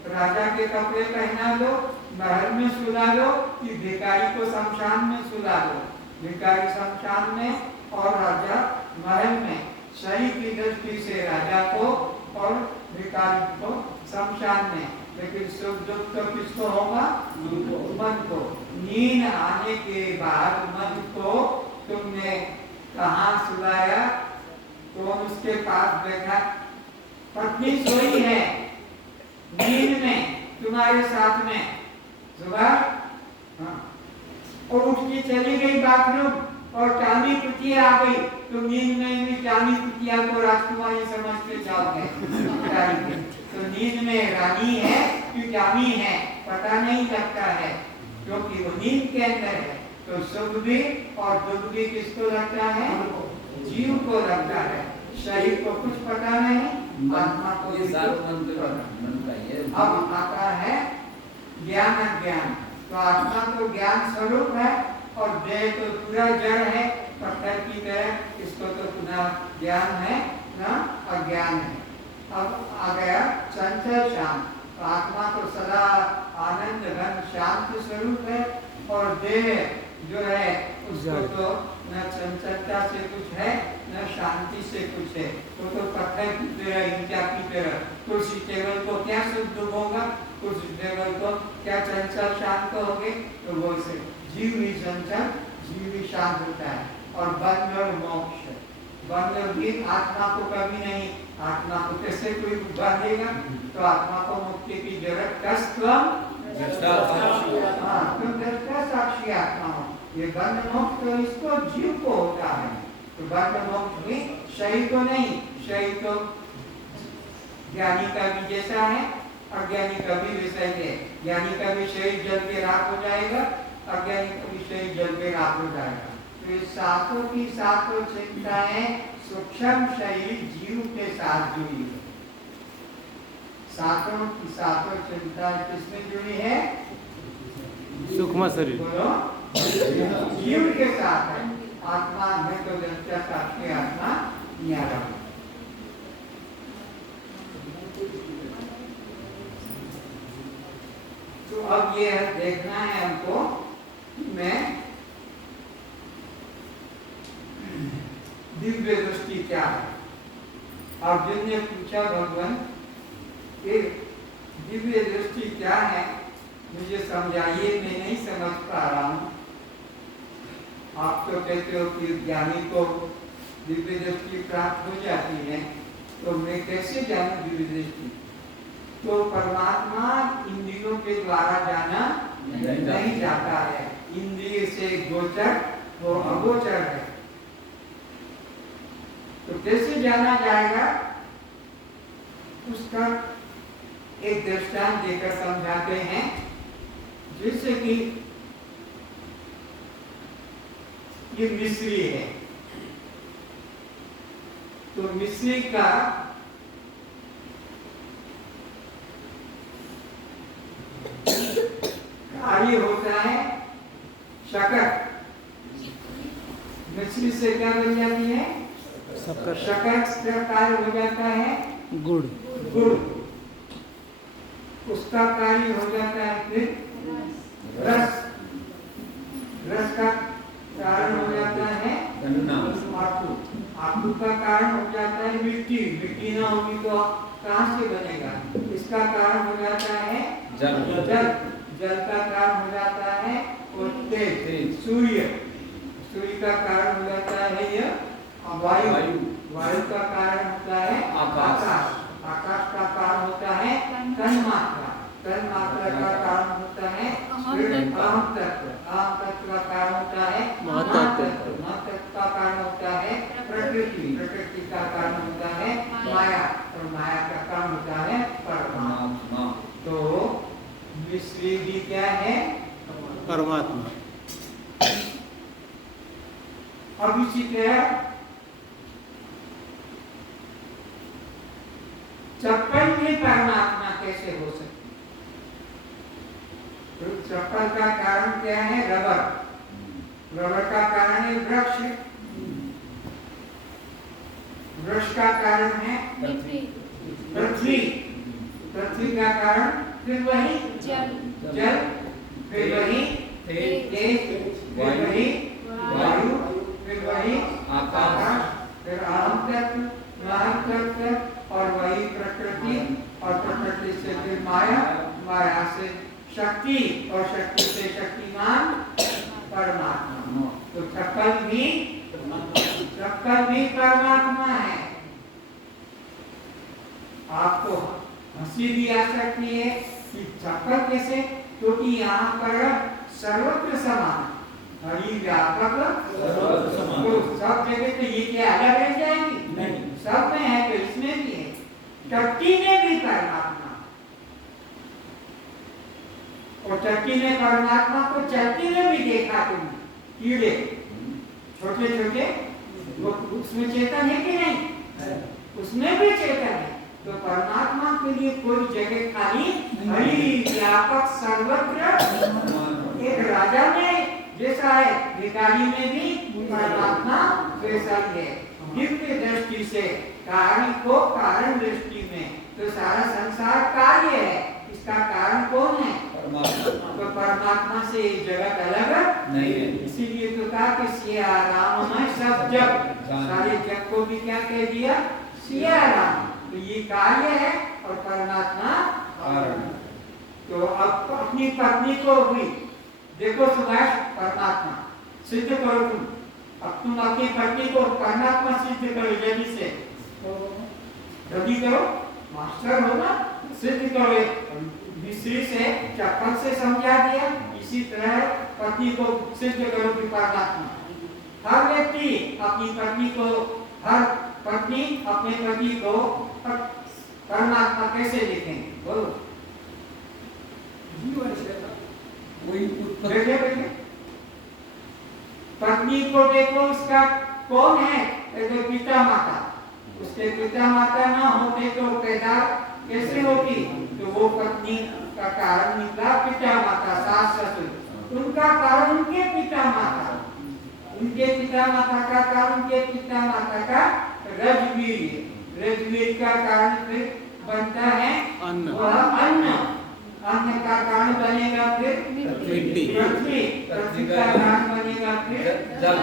राजा के कपड़े पहना दो, महल में सुला दो, कि भिखारी को शमशान में सुला दो। भिखारी शमशान में और राजा महल में। शरीर की दृष्टि से राजा को और भिखारी को शमशान में, लेकिन सुख दुख तो किसको होगा? मन को। नींद आने के बाद मन को तुमने कहाँ सुलाया? कौन उसके पास बैठा? पत्नी सोई है नींद में तुम्हारे साथ में, सुबह और उठ के चली गई बाथरूम और चांदी पुतिया आ गई, तो नींद में भी चांदी पुतिया को राजकुमारी समझ के जाओगे। तो नींद में रानी है कि जानी है पता नहीं लगता है, क्योंकि वो नींद के अंदर है। तो सुख भी और दुख भी किसको लगता है? जीव को लगता है। शरीर को कुछ पता नहीं, आत्मा को भी अब आता है ज्ञान अज्ञान। तो आत्मा तो ज्ञान स्वरूप है और देह तो पूरा जड़ है पत्थर की तरह, इसको तो पुनः ज्ञान है ना अज्ञान है। अब आ गया चंचल शांत। तो आत्मा तो सदा आनंद घन शांत स्वरूप है और देह जो है उसको तो न चंचलता से कुछ है न शांति से कुछ है। तो पत्थर की तरह, ईंटा की तरह। कुर्सी टेबल को क्या सुख दुख होगा? कुर्सी टेबल को क्या चंचल शांत होगे? तो वो से जीव भी चंचल, जीव भी शांत होता है। और बंध और मोक्ष, बंध भी आत्मा को कभी नहीं। आत्मा को कैसे कोई बांधेगा? तो आत्मा को मुक्ति की जरूरत तुम दृष्टा साक्षी आत्मा हो। ये बंध मोक्ष तो इसको जीव को होता है। तो बंध मोक्ष भी शरीर को नहीं, शरीर तो ज्ञानी का भी जैसा है, अज्ञानी का भी वैसा ही है। ज्ञानी का भी शरीर जल के राख हो जाएगा, अज्ञानी का भी शरीर जल के राख हो जाएगा। तो ये सातों की सातों चिंताएं सूक्ष्म शरीर जीव के साथ जुड़ी है। सातों की सातों चिंता किसमें जुड़ी है? सूक्ष्म शरीर बोलो जीव के साथ है, आत्मा में तो दृष्टा साथ के आत्मा न्यारा। तो अब ये देखना है हमको, मैं दिव्य दृष्टि क्या है। अर्जुन ने पूछा भगवान कि दिव्य दृष्टि क्या है, मुझे समझाइए, मैं नहीं समझ पा रहा हूँ। आप तो कहते हो कि ज्ञानी को दिव्य दृष्टि प्राप्त हो जाती है, तो मैं कैसे जानूं दिव्य दृष्टि? तो परमात्मा इंद्रियों के द्वारा जाना नहीं जाता है, इंद्रिय से गोचर वो अगोचर है। तो कैसे जाना जाएगा, उसका एक दृष्टांत देकर समझाते हैं। जैसे कि ये मिस्री है, तो मिस्री का कार्य होता है शक्कर। मिस्री से क्या बन जाती है? शक्कर का कार्य हो जाता है गुड़। गुड़। उसका कार्य हो जाता है फिर रस। रस का कारण हो जाता है आखू। आखू का कारण हो जाता है मिट्टी। मिट्टी ना होगी तो कहाँ से बनेगा? इसका कारण हो जाता है जल। जल। जल का कारण हो जाता है और तेज। सूर्य। सूर्य का कारण हो जाता है यह वायु। वायु का कारण होता है आकाश। आकाश का कारण होता है तन्मात्रा। तन्मात्रा का कारण होता है अहम तत्व। अहम तत्व का कारण होता है महातत्व। महातत्व का कारण होता है प्रकृति। प्रकृति का कारण होता है माया, और माया का कारण होता है परमात्मा। तो मिस्री भी क्या है? परमात्मा। अब इसी तरह चप्पल भी परमात्मा कैसे हो सकती? तो चप्पल का कारण क्या है? रबर। रबर का कारण है वृक्ष। वृक्ष का कारण है पृथ्वी। पृथ्वी का कारण फिर वही जल, फिर वही तेज, फिर वही वायु, फिर वही आकाश, फिर अहम तत्व, महान तत्व, और वही प्रकृति, और प्रकृति से फिर माया, माया से शक्ति, और शक्ति से शक्तिमान परमात्मा। तो चप्पल भी परमात्मा है। आपको हंसी भी आ सकती है कि चप्पल कैसे, क्योंकि यहाँ पर सर्वत्र समान, हरि व्यापक तो सब जगह। तो ये क्या अलग रह जाएंगी? नहीं, सब में है तो इसमें भी है। चक्की में भी परमात्मा, और चक्की में परमात्मा को चक्की में भी देखा तुम। कीड़े छोटे छोटे, वो उसमें चेतन है कि नहीं? उसमें भी चेतन है। तो परमात्मा के लिए कोई जगह खाली हरि व्यापक सर्वत्र। एक राजा में जैसा है, भिखारी में भी परमात्मा वैसा ही है। दिव्य दृष्टि से कार्य को कारण दृष्टि में, तो सारा संसार कार्य है, इसका कारण कौन है? तो परमात्मा से एक जगत अलग नहीं है। इसीलिए तो कहा कि सिया राम में सब जग, सारे जग को भी क्या कह दिया? सिया राम। तो ये कार्य है और परमात्मा कारण। तो अब अपनी पत्नी को भी देखो सुभाष, परमात्मा सिद्ध करो तुम। अब तुम अपनी पत्नी को परमात्मा सिद्ध करो जल्दी से, जल्दी करो, मास्टर हो ना, सिद्ध करो। मिस्री से चप्पल से समझा दिया, इसी तरह पत्नी को सिद्ध करो कि परमात्मा। हर व्यक्ति अपनी पत्नी को, हर पत्नी अपने पति को परमात्मा कैसे देखेंगे? बोलो। बैठे बैठे पत्नी को देखो, उसका कौन है? तो पिता माता। उसके पिता माता ना होते तो पैदा कैसे होती? तो वो पत्नी का कारण निकला पिता माता, सास ससुर। उनका कारण उनके पिता माता, उनके पिता माता का कारण, उनके पिता माता का रजवीर। रजवीर का कारण फिर बनता है अन्न। वह अन्न। अन्न का कारण बनेगा फिर मिट्टी। पृथ्वी। पृथ्वी का कारण बनेगा फिर जल।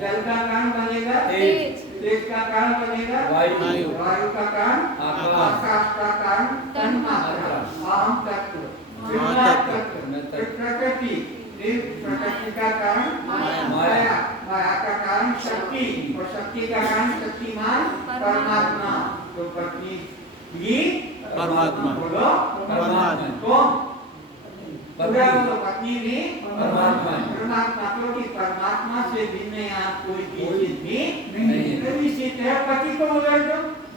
जल का कारण बनेगा तेज। तेज का कारण बनेगा वायु। वायु का कारण आकाश। आकाश का कारण तन्मात्रा। अहम तत्व, फिर प्रकृति, फिर प्रकृति का कारण माया, माया का कारण शक्ति, और शक्ति का कारण शक्तिमान परमात्मा। तो पत्नी भी परमात्मा। बोलो परमात्मा। कौन? पूरा पत्नी। बोलो, पत्नी भी परमात्मा। परमात्मा। क्योंकि परमात्मा से भिन्न यहाँ कोई चीज भी नहीं है। तो इसी तरह पति को बोले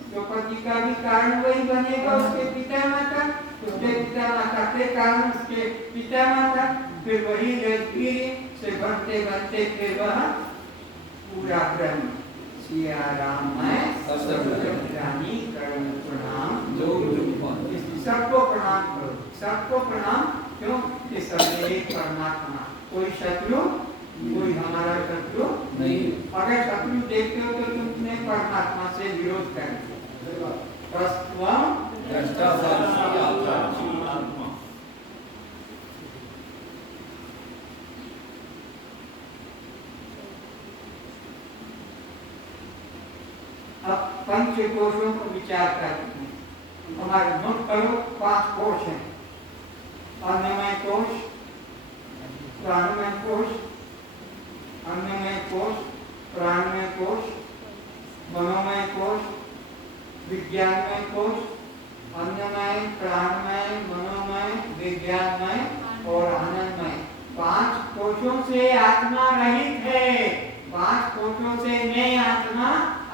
तो पति का भी कारण वही बनेगा, उसके पिता माता, उसके पिता माता के कारण उसके पिता माता, फिर वही रजवीर से बनते बनते फिर वह पूरा ब्रह्म। सिया राम मैं रानी करो प्रणाम जो रूपान। सबको प्रणाम करो, सबको प्रणाम। क्यों? कि सब एक परमात्मा, कोई शत्रु, कोई हमारा शत्रु नहीं। अगर शत्रु देखते हो तो तुमने परमात्मा से विरोध कर दिया। दृष्टा साक्षी आत्मा। अब पंचकोशों को विचार करते हैं। हमारे नोट करो, 5 कोश हैं। अन्नमय कोश, प्राणमय कोश, अन्नमय कोश, प्राणमय कोश, मनोमय कोश, विज्ञानमय कोश, अन्नमय, प्राणमय, मनोमय, विज्ञानमय और आनंदमय। 5 कोशों से आत्मा रहित है। 5 कोशों से मैं आत्मा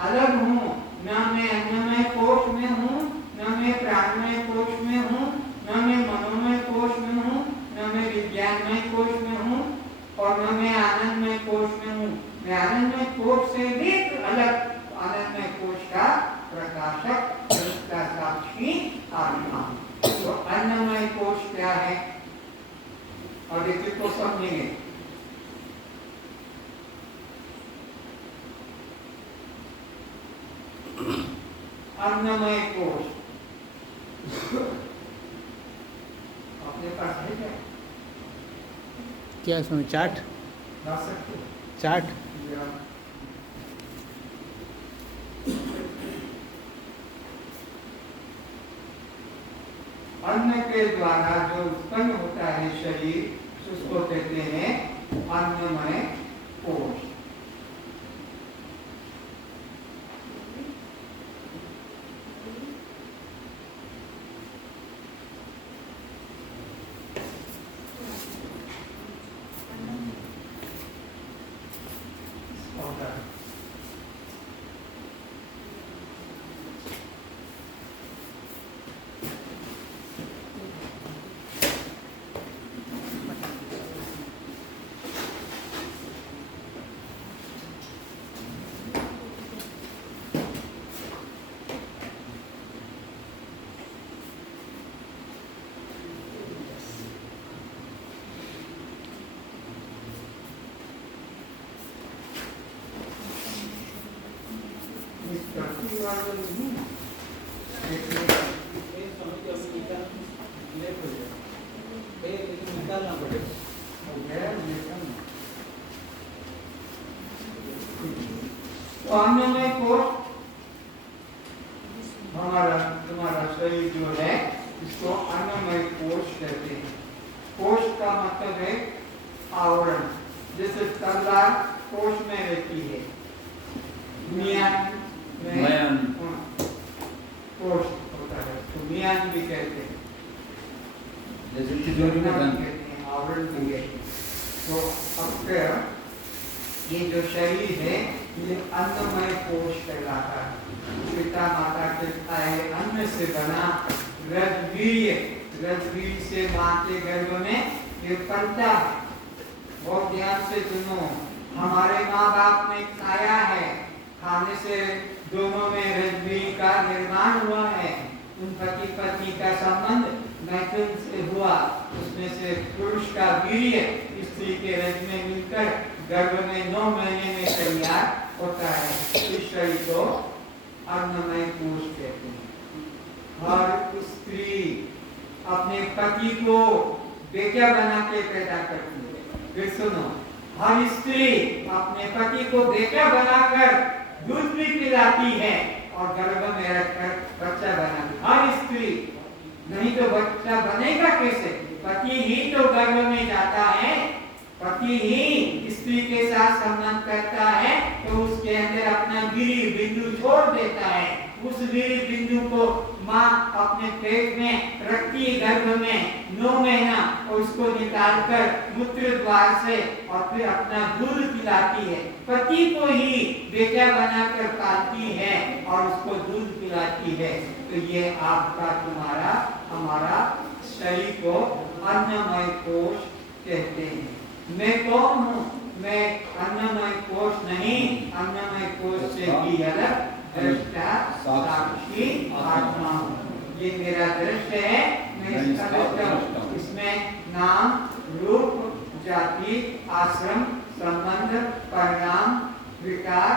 अलग हूँ। न मैं अन्नमय कोश में हूँ, न मैं प्राणमय कोश में हूँ, न मैं मनोमय कोश में हूँ, न मैं विज्ञानमय कोश में हूँ, और न मैं आनंदमय कोश में हूँ। मैं आनंदमय कोश से भी अलग, आनंदमय कोश का प्रकाशक, का साक्षी आत्मा। तो अन्नमय कोश क्या है? और इसको समझेंगे। अन्नमय कोश अपने पास है क्या? क्या इसमें चाट? ला सकते हो? चाट? अन्न के द्वारा जो उत्पन्न होता है शरीर, उसको कहते हैं अन्नमय कोश। अन्नमय कोश तुम्हारा शरीर जो है, इसको अन्नमय कोश कहते हैं। कोश का मतलब है आवरण। जैसे तलवार कोश में रहती है, मियान में कोश होता है, तो मियान भी कहते हैं। जैसे तिजोरी में धन। कहते हैं, आवरण भी कहते हैं। तो अब ये जो शरीर है, ये अन्नमय कोश कहलाता है। पिता माता के खाए अन्न से बना रजवीर, रजवीर से माँ के गर्भ में ये पलता है। बहुत ध्यान से सुनो, हमारे माँ बाप ने खाया है, खाने से दोनों में रजवीर का निर्माण हुआ है। उन पति पत्नी का संबंध मैथुन से हुआ, उसमें से पुरुष का वीर्य स्त्री के रज में मिलकर गर्भ में 9 महीने में तैयार होता है। इस शरीर को अन्नमय कोश कहते हैं। हर स्त्री अपने पति को बेटा बना के पैदा करती है। फिर सुनो, हर स्त्री अपने पति को बेटा बनाकर दूध भी पिलाती है और गर्भ में रखकर बच्चा बनाती है। हर स्त्री, नहीं तो बच्चा बनेगा कैसे? पति ही तो गर्भ में जाता है, पति ही स्त्री के साथ संबंध करता है तो उसके अंदर अपना वीर्य बिंदु छोड़ देता है। उस वीर्य बिंदु को माँ अपने पेट में रखती है गर्भ में 9 महीना और उसको निकालकर मूत्र द्वार से और फिर अपना दूध पिलाती है। पति को ही बेटा बनाकर पालती है और उसको दूध पिलाती है। तो ये आपका तुम्हारा हमारा शरीर को अन्नमय कोश कहते हैं। मैं कौन हूँ? मैं अन्नमय कोश नहीं, अन्नमय कोश से भी अलग दृष्टा साक्षी आत्मा हूँ। ये मेरा दृश्य है, मैं इसका दृष्टा हूँ। इसमें नाम, रूप, जाति, आश्रम, संबंध, परिणाम, विकार,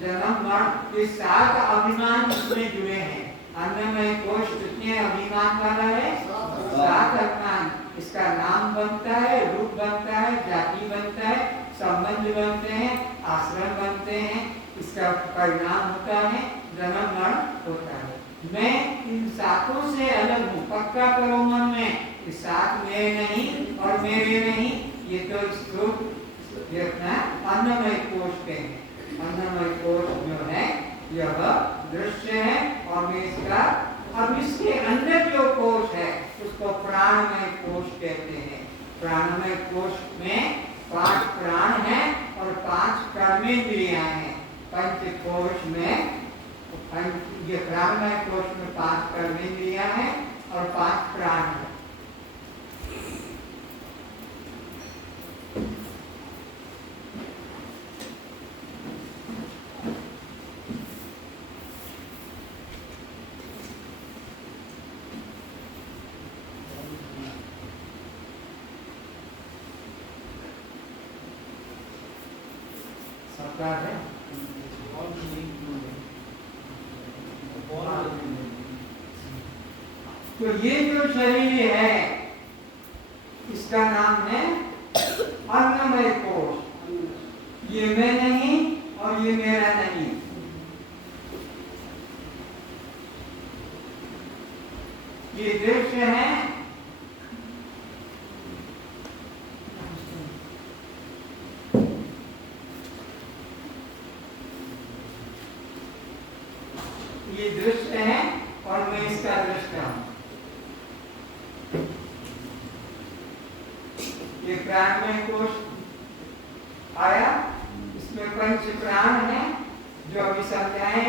जन्म, मरण, ये 7 अभिमान इसमें जुड़े हैं। अन्नमय कोश कितने अभिमान वाला है? 7 अभिमान। इसका नाम बनता है, रूप बनता है, जाति बनता है, संबंध बनते हैं, आश्रम बनते हैं, इसका परिणाम होता है, जन्म मरण होता है। मैं इन 7 से अलग हूँ। पक्का करो मन में, ये 7 मेरे नहीं और मेरे नहीं, ये तो स्रोत अन्नमय कोश के हैं। अन्नमय कोश जो है यह दृश्य है और मैं इसका, अब इसके अंदर जो कोश है उसको प्राणमय कोश कहते हैं। प्राणमय कोश में 5 प्राण हैं और 5 कर्मेंद्रियां हैं। पंचकोश में ये प्राणमय कोश में 5 कर्मेंद्रियां हैं और 5 प्राण हैं। है तो ये जो शरीर है इसका नाम है अन्नमय कोश। ये मैं नहीं और ये मेरा नहीं। ये दृश्य है, ये दृश्य है और मैं इसका दृष्टा हूं। ये प्राणमय कोश आया, इसमें पंच प्राण है जो अभी समझाए।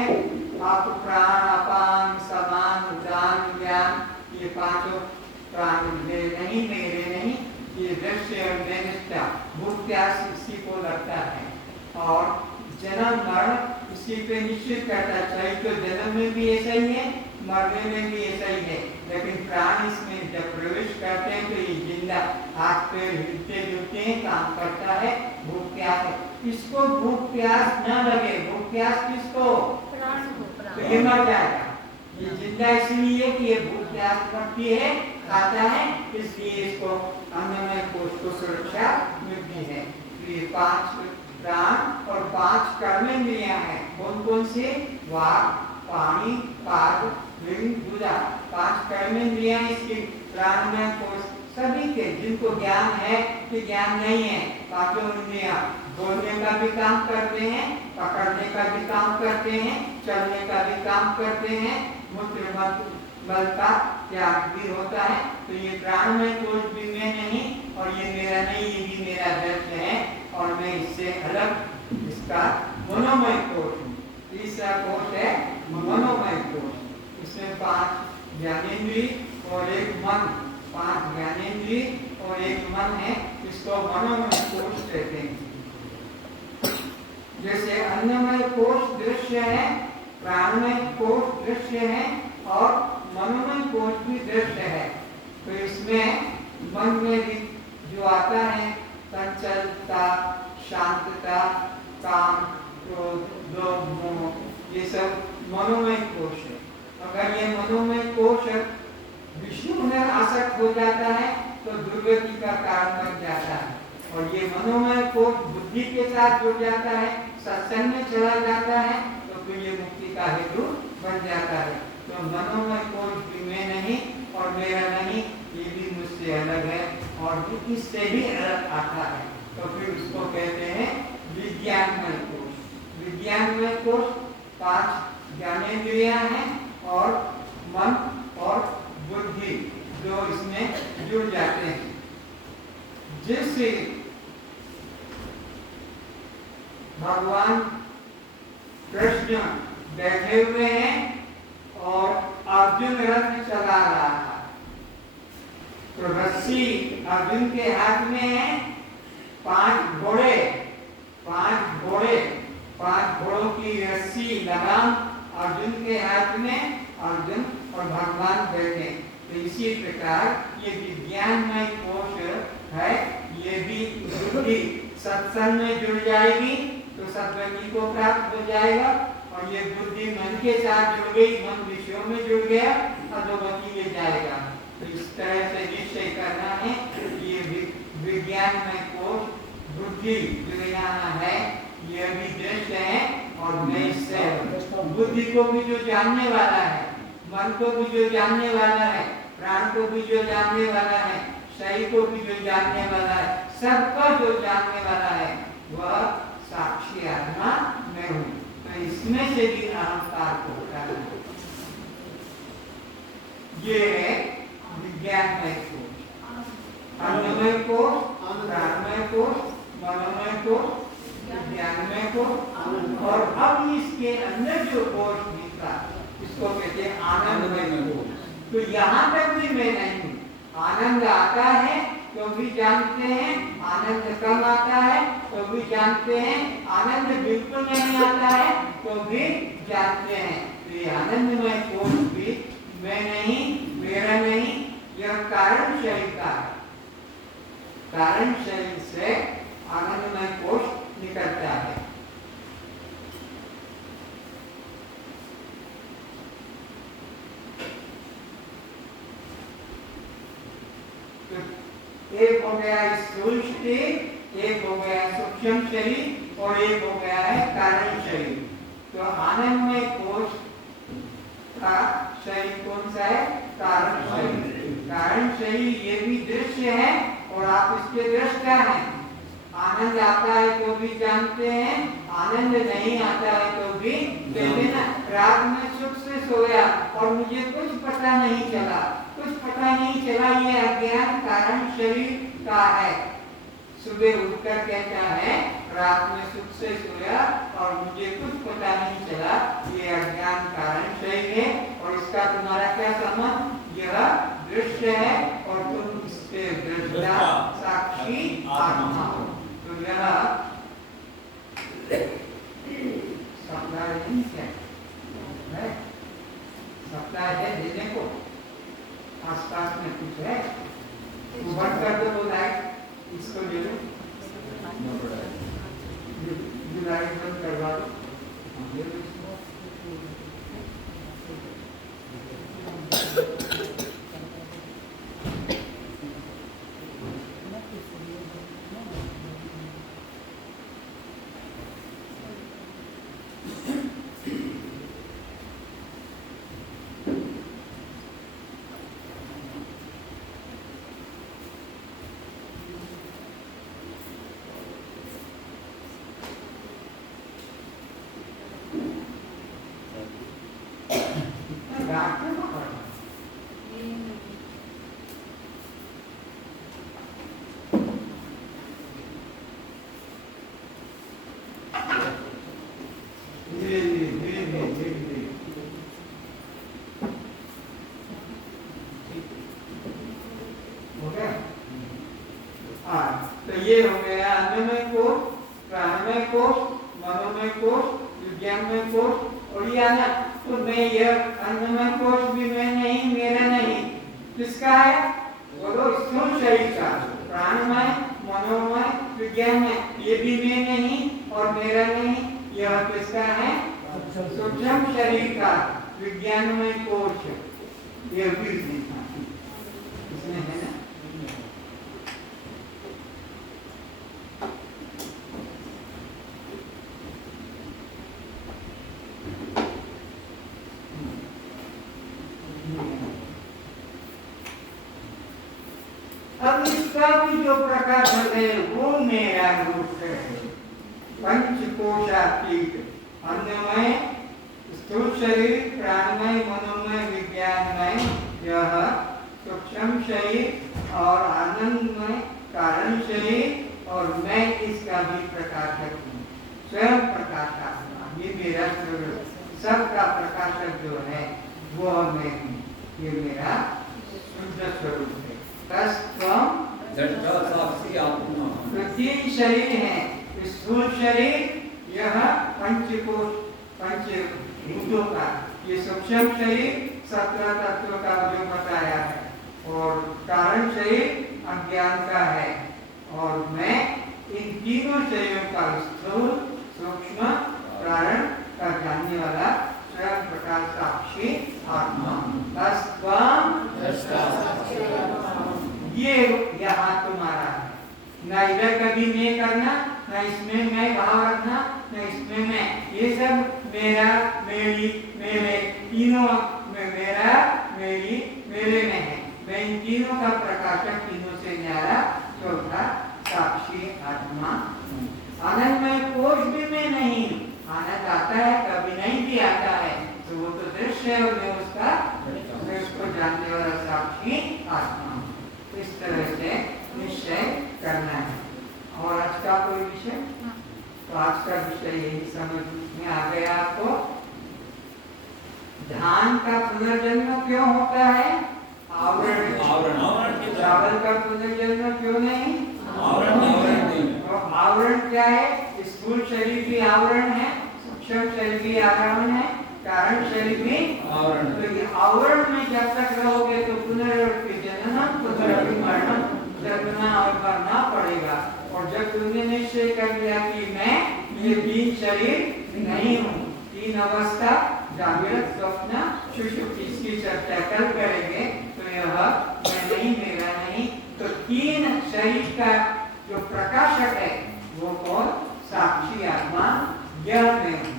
आप प्राण, अपान, समान, उदान, ज्ञान, ये 5 प्राण मेरे नहीं, मेरे नहीं। ये दृश्य और निष्ठा, भूख प्यास इसी को लगता है और जन्म मरण इसी पे निश्चित करता चाहिए। तो जन्म में भी ऐसा ही है, मरने में भी ऐसा ही है। लेकिन प्राण इसमें जब प्रवेश करते हैं तो ये जिंदा हाथ पैर हिलते जुलते हैं, काम करता है। भूख प्यास, इसको भूख प्यास न लगे। भूख प्यास किसको? प्राण को। तो ये मर जाएगा। ये जिंदा इसलिए कि ये भूख प्यास बढ़ती है, खाता है, इसलिए इसको अन्नमय कोश को सुरक्षा मिलती है। ये 5 प्राण और 5 कर्मेंद्रियां हैं। कौन कौन से? वाक, पानी, पाद, लिंग, गुदा। 5 कर्मेंद्रियां इसके प्राणमय कोश सभी के, जिनको ज्ञान है कि ज्ञान नहीं है। 5 इंद्रियां बोलने का भी काम करते हैं, पकड़ने का भी काम करते हैं, चलने का भी काम करते हैं, मूत्र मल का त्याग भी होता है। तो ये प्राणमय कोश भी मैं नहीं और ये मेरा नहीं, ये भी मेरा दृश्य है और मैं इससे अलग इसका मनोमय कोश हूँ। तीसरा कोश है मनोमय कोश। इसमें 5 ज्ञानेंद्रिय और 1 मन, 5 ज्ञानेंद्रिय और 1 मन है, इसको मनोमय कोश कहते हैं। जैसे अन्नमय कोश दृश्य है, प्राणमय कोश दृश्य है और मनोमय कोश भी दृश्य है। तो इसमें मन में भी जो आता है चंचलता, शांतता, काम, क्रोध, लोभ, मोह, ये सब मनोमय कोश है। अगर ये मनोमय कोश विष्णु में आसक्त हो जाता है तो दुर्गति का कारण बन जाता है, और ये मनोमय कोश बुद्धि के साथ जुड़ जाता है, सत्संग में चला जाता है, तो फिर ये मुक्ति का हेतु बन जाता है। तो मनोमय कोश भी मैं नहीं और मेरा नहीं, ये भी मुझसे अलग है और भी इससे भी अलग आता है, तो फिर उसको कहते हैं विज्ञानमय कोश। विज्ञानमय कोश 5 ज्ञानेंद्रियां हैं और मन और बुद्धि जो इसमें जुड़ जाते हैं। जिससे भगवान कृष्ण बैठे हुए हैं और अर्जुन रथ चला रहा था, तो रस्सी अर्जुन के हाथ में है, 5 घोड़े, 5 घोड़ों की रस्सी लगाम अर्जुन के हाथ में, अर्जुन और भगवान बैठे। तो इसी प्रकार ये विज्ञानमय कोश है, ये भी बुद्धि सत्संग में जुड़ जाएगी तो सद्गति को प्राप्त हो जाएगा, और ये बुद्धि मन के साथ जुड़ गई, मन विषयों में जुड़ गया, अधोगति में जाएगा। तो इस तरह से निश्चय करना है कि ये विज्ञानमय कोश बुद्धि जो यहाँ है ये भी दृश्य है, और मैं इससे बुद्धि को भी जो जानने वाला है, मन को भी जो जानने वाला है, प्राण को भी जो जानने वाला है, शरीर को भी जो जानने वाला है, सबका जो जानने वाला है वह साक्षी आत्मा मैं हूँ। तो इसमें से भी अहंकार को हटाना है। ये है विज्ञानमय कोश, अन्नमय कोश, प्राणमय कोश, मनोमय कोश, ज्ञानमय कोश, और अब इसके अंदर जो कोश निकला इसको कहते हैं आनंदमय कोश। तो यहाँ तक भी मैं नहीं हूँ। आनंद आता है तो भी जानते हैं, आनंद कम आता है तो भी जानते हैं, आनंद बिल्कुल नहीं आता है तो भी जानते हैं। तो ये आनंदमय कोश भी मैं नहीं, मेरा नहीं, यह कारण शरीर का है। कारण शरीर से आनंदमय कोश निकलता है। एक हो गया स्थूल शरीर, एक हो गया सूक्ष्म शरीर, और एक हो गया है कारण शरीर। तो आनंदमय कोश का शरीर कौन सा है? कारण शरीर। कारण शरीर ये भी दृश्य है और आप इसके दृष्टा हैं। आनंद आता है तो भी जानते हैं, आनंद नहीं आता है तो भी कहते हैं ना, रात में सुख से सोया और मुझे कुछ पता नहीं चला, कुछ पता नहीं चला, ये अज्ञान कारण शरीर का है। सुबह उठकर कहता है रात में सुख से सोया और मुझे कुछ पता नहीं चला, ये अज्ञान कारण शरीर है। और इसका तुम्हारा क्या संबंध? यह दृश्य है और तुम इसके दृष्टा साक्षी आत्मा हो। तो यह सप्ताह नहीं है, सप्ताह है देने को। आसपास में कुछ है तो बंद कर दो, तो लाइट इसको ले लो, लाइट बंद करवा दो। तो ये हो गया अन्नमय कोश, प्राणमय कोश, मनोमय कोश, विज्ञानमय कोश। और ये ना, तो मैं यह अन्नमय कोश भी मैं नहीं, मेरा नहीं, किसका है? बोलो स्थूल शरीर का। प्राणमय, मनोमय विज्ञान है, ये भी मैं नहीं और मेरा नहीं, यह किसका है? सूक्ष्म शरीर का विज्ञानमय कोश, यह भी इसमें है ना। अब इसका भी जो प्रकाशक है वो मेरा रूप है। पंचकोशातीत अन्नमय, स्थूल शरीर, प्राणमय, मनोमय, विज्ञानमय, यह सूक्ष्म शरीर और आनंदमय कारण शरीर, और मैं इसका भी प्रकाशक हूँ, स्वयं प्रकाशात्मा। ये मेरा सबका प्रकाशक जो है वो मैं हूँ, ये मेरा शुद्ध स्वरूप है। साक्षी आत्मा। तीन शरीर है, स्थूल शरीर यह पंचकोश पंचभूतों का, ये सूक्ष्म शरीर 17 तत्वों का जो बताया है, और कारण शरीर अज्ञान का है, और मैं इन तीनों शरीरों का स्थूल सूक्ष्म कारण का जानने वाला स्वयं प्रकाश साक्षी आत्मा। ये यहाँ तुम्हारा है, न इधर कभी मैं करना, न इसमें मैं भाव रखना, न इसमें मैं, ये सब मेरा, मेरी, मेरे, तीनों में मेरा, मेरी, मेरे में है। मैं इन तीनों का प्रकाशक, तीनों से न्यारा चौथा साक्षी आत्मा हूँ। आनंदमय कोश भी मैं नहीं, आनंद आता है कभी नहीं भी आता है, तो वो तो दृश्य है और मैं उसको जानने वाला साक्षी आत्मा हूँ। इस तरह से निश्चय करना है। और आज का कोई विषय? तो आज का विषय यही समझ में आ गया आपको। धान का पुनर्जन्म क्यों होता है? आवरण। चावल का पुनर्जन्म क्यों नहीं? तो आवरण क्या है? स्थूल शरीर भी आवरण है, सूक्ष्म शरीर भी आवरण है, कारण शरीर भी आवरण। तो ये आवरण में जब तक रहोगे तो पुनर्वृत्ति जननम पुनरपि मरणम, जन्मना और मरना पड़ेगा। और जब तुमने निश्चय कर लिया कि मैं ये तीन शरीर नहीं हूँ, तीन अवस्था जागृत स्वप्न सुषुप्ति, इसकी चर्चा कल करेंगे, तो यह मैं नहीं, मेरा नहीं, तो तीन शरीर का जो प्रकाशक है वो कौन? साक्षी आत्मा, यह मैं हूँ,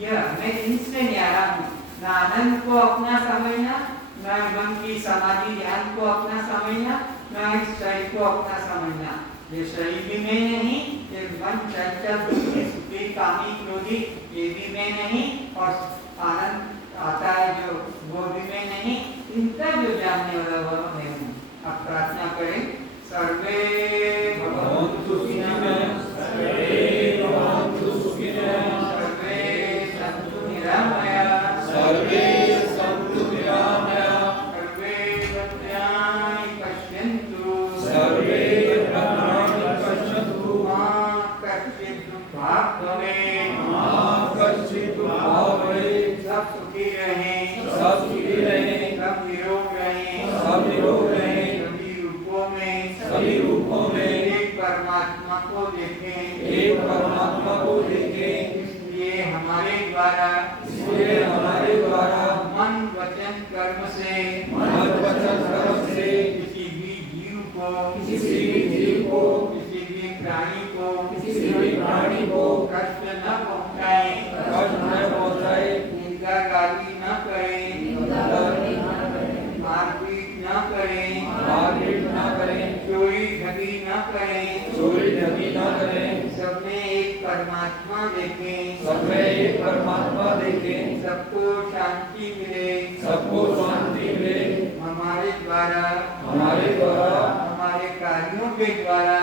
यह मैं इनसे न्यारा हूँ। न आनंद को अपना समझना, न मन की समाधि ध्यान को अपना समझना, न इस शरीर को अपना समझना। ये शरीर भी मैं नहीं, ये मन चंचल दुखी सुखी कामी क्रोधी ये भी मैं नहीं, और आनंद आता है जो वो भी मैं नहीं, इनका जो जानने वाला वह मैं हूँ। अब प्रार्थना करें। सर्वे भवन्तु सुखिनः, सर्वे भवन्तु सुखिनः, सर्वे सन्तु निरामयाः, सर्वे सन्तु निरामयाः, सर्वे भद्राणि पश्यन्तु, सर्वे भद्राणि पश्यन्तु, मा कश्चित् दुःखात् भवेत्, मा कश्चित् दुःखात् भवेत्, सब सुखी रहें, सब सुखी रहें, सब निरोग रहें, सब निरोग रहें, सभी रूपों में एक परमात्मा को देखें, एक परमात्मा को देखें। इसलिए हमारे द्वारा मन वचन कर्म से किसी भी जीव को, किसी भी प्राणी को कष्ट न पहुँचाए, निंदा गाली न करें, मारपीट न करें, चोरी ठगी न करें, सब में एक परमात्मा देखें, सबको शांति मिले, हमारे द्वारा हमारे कार्यों के द्वारा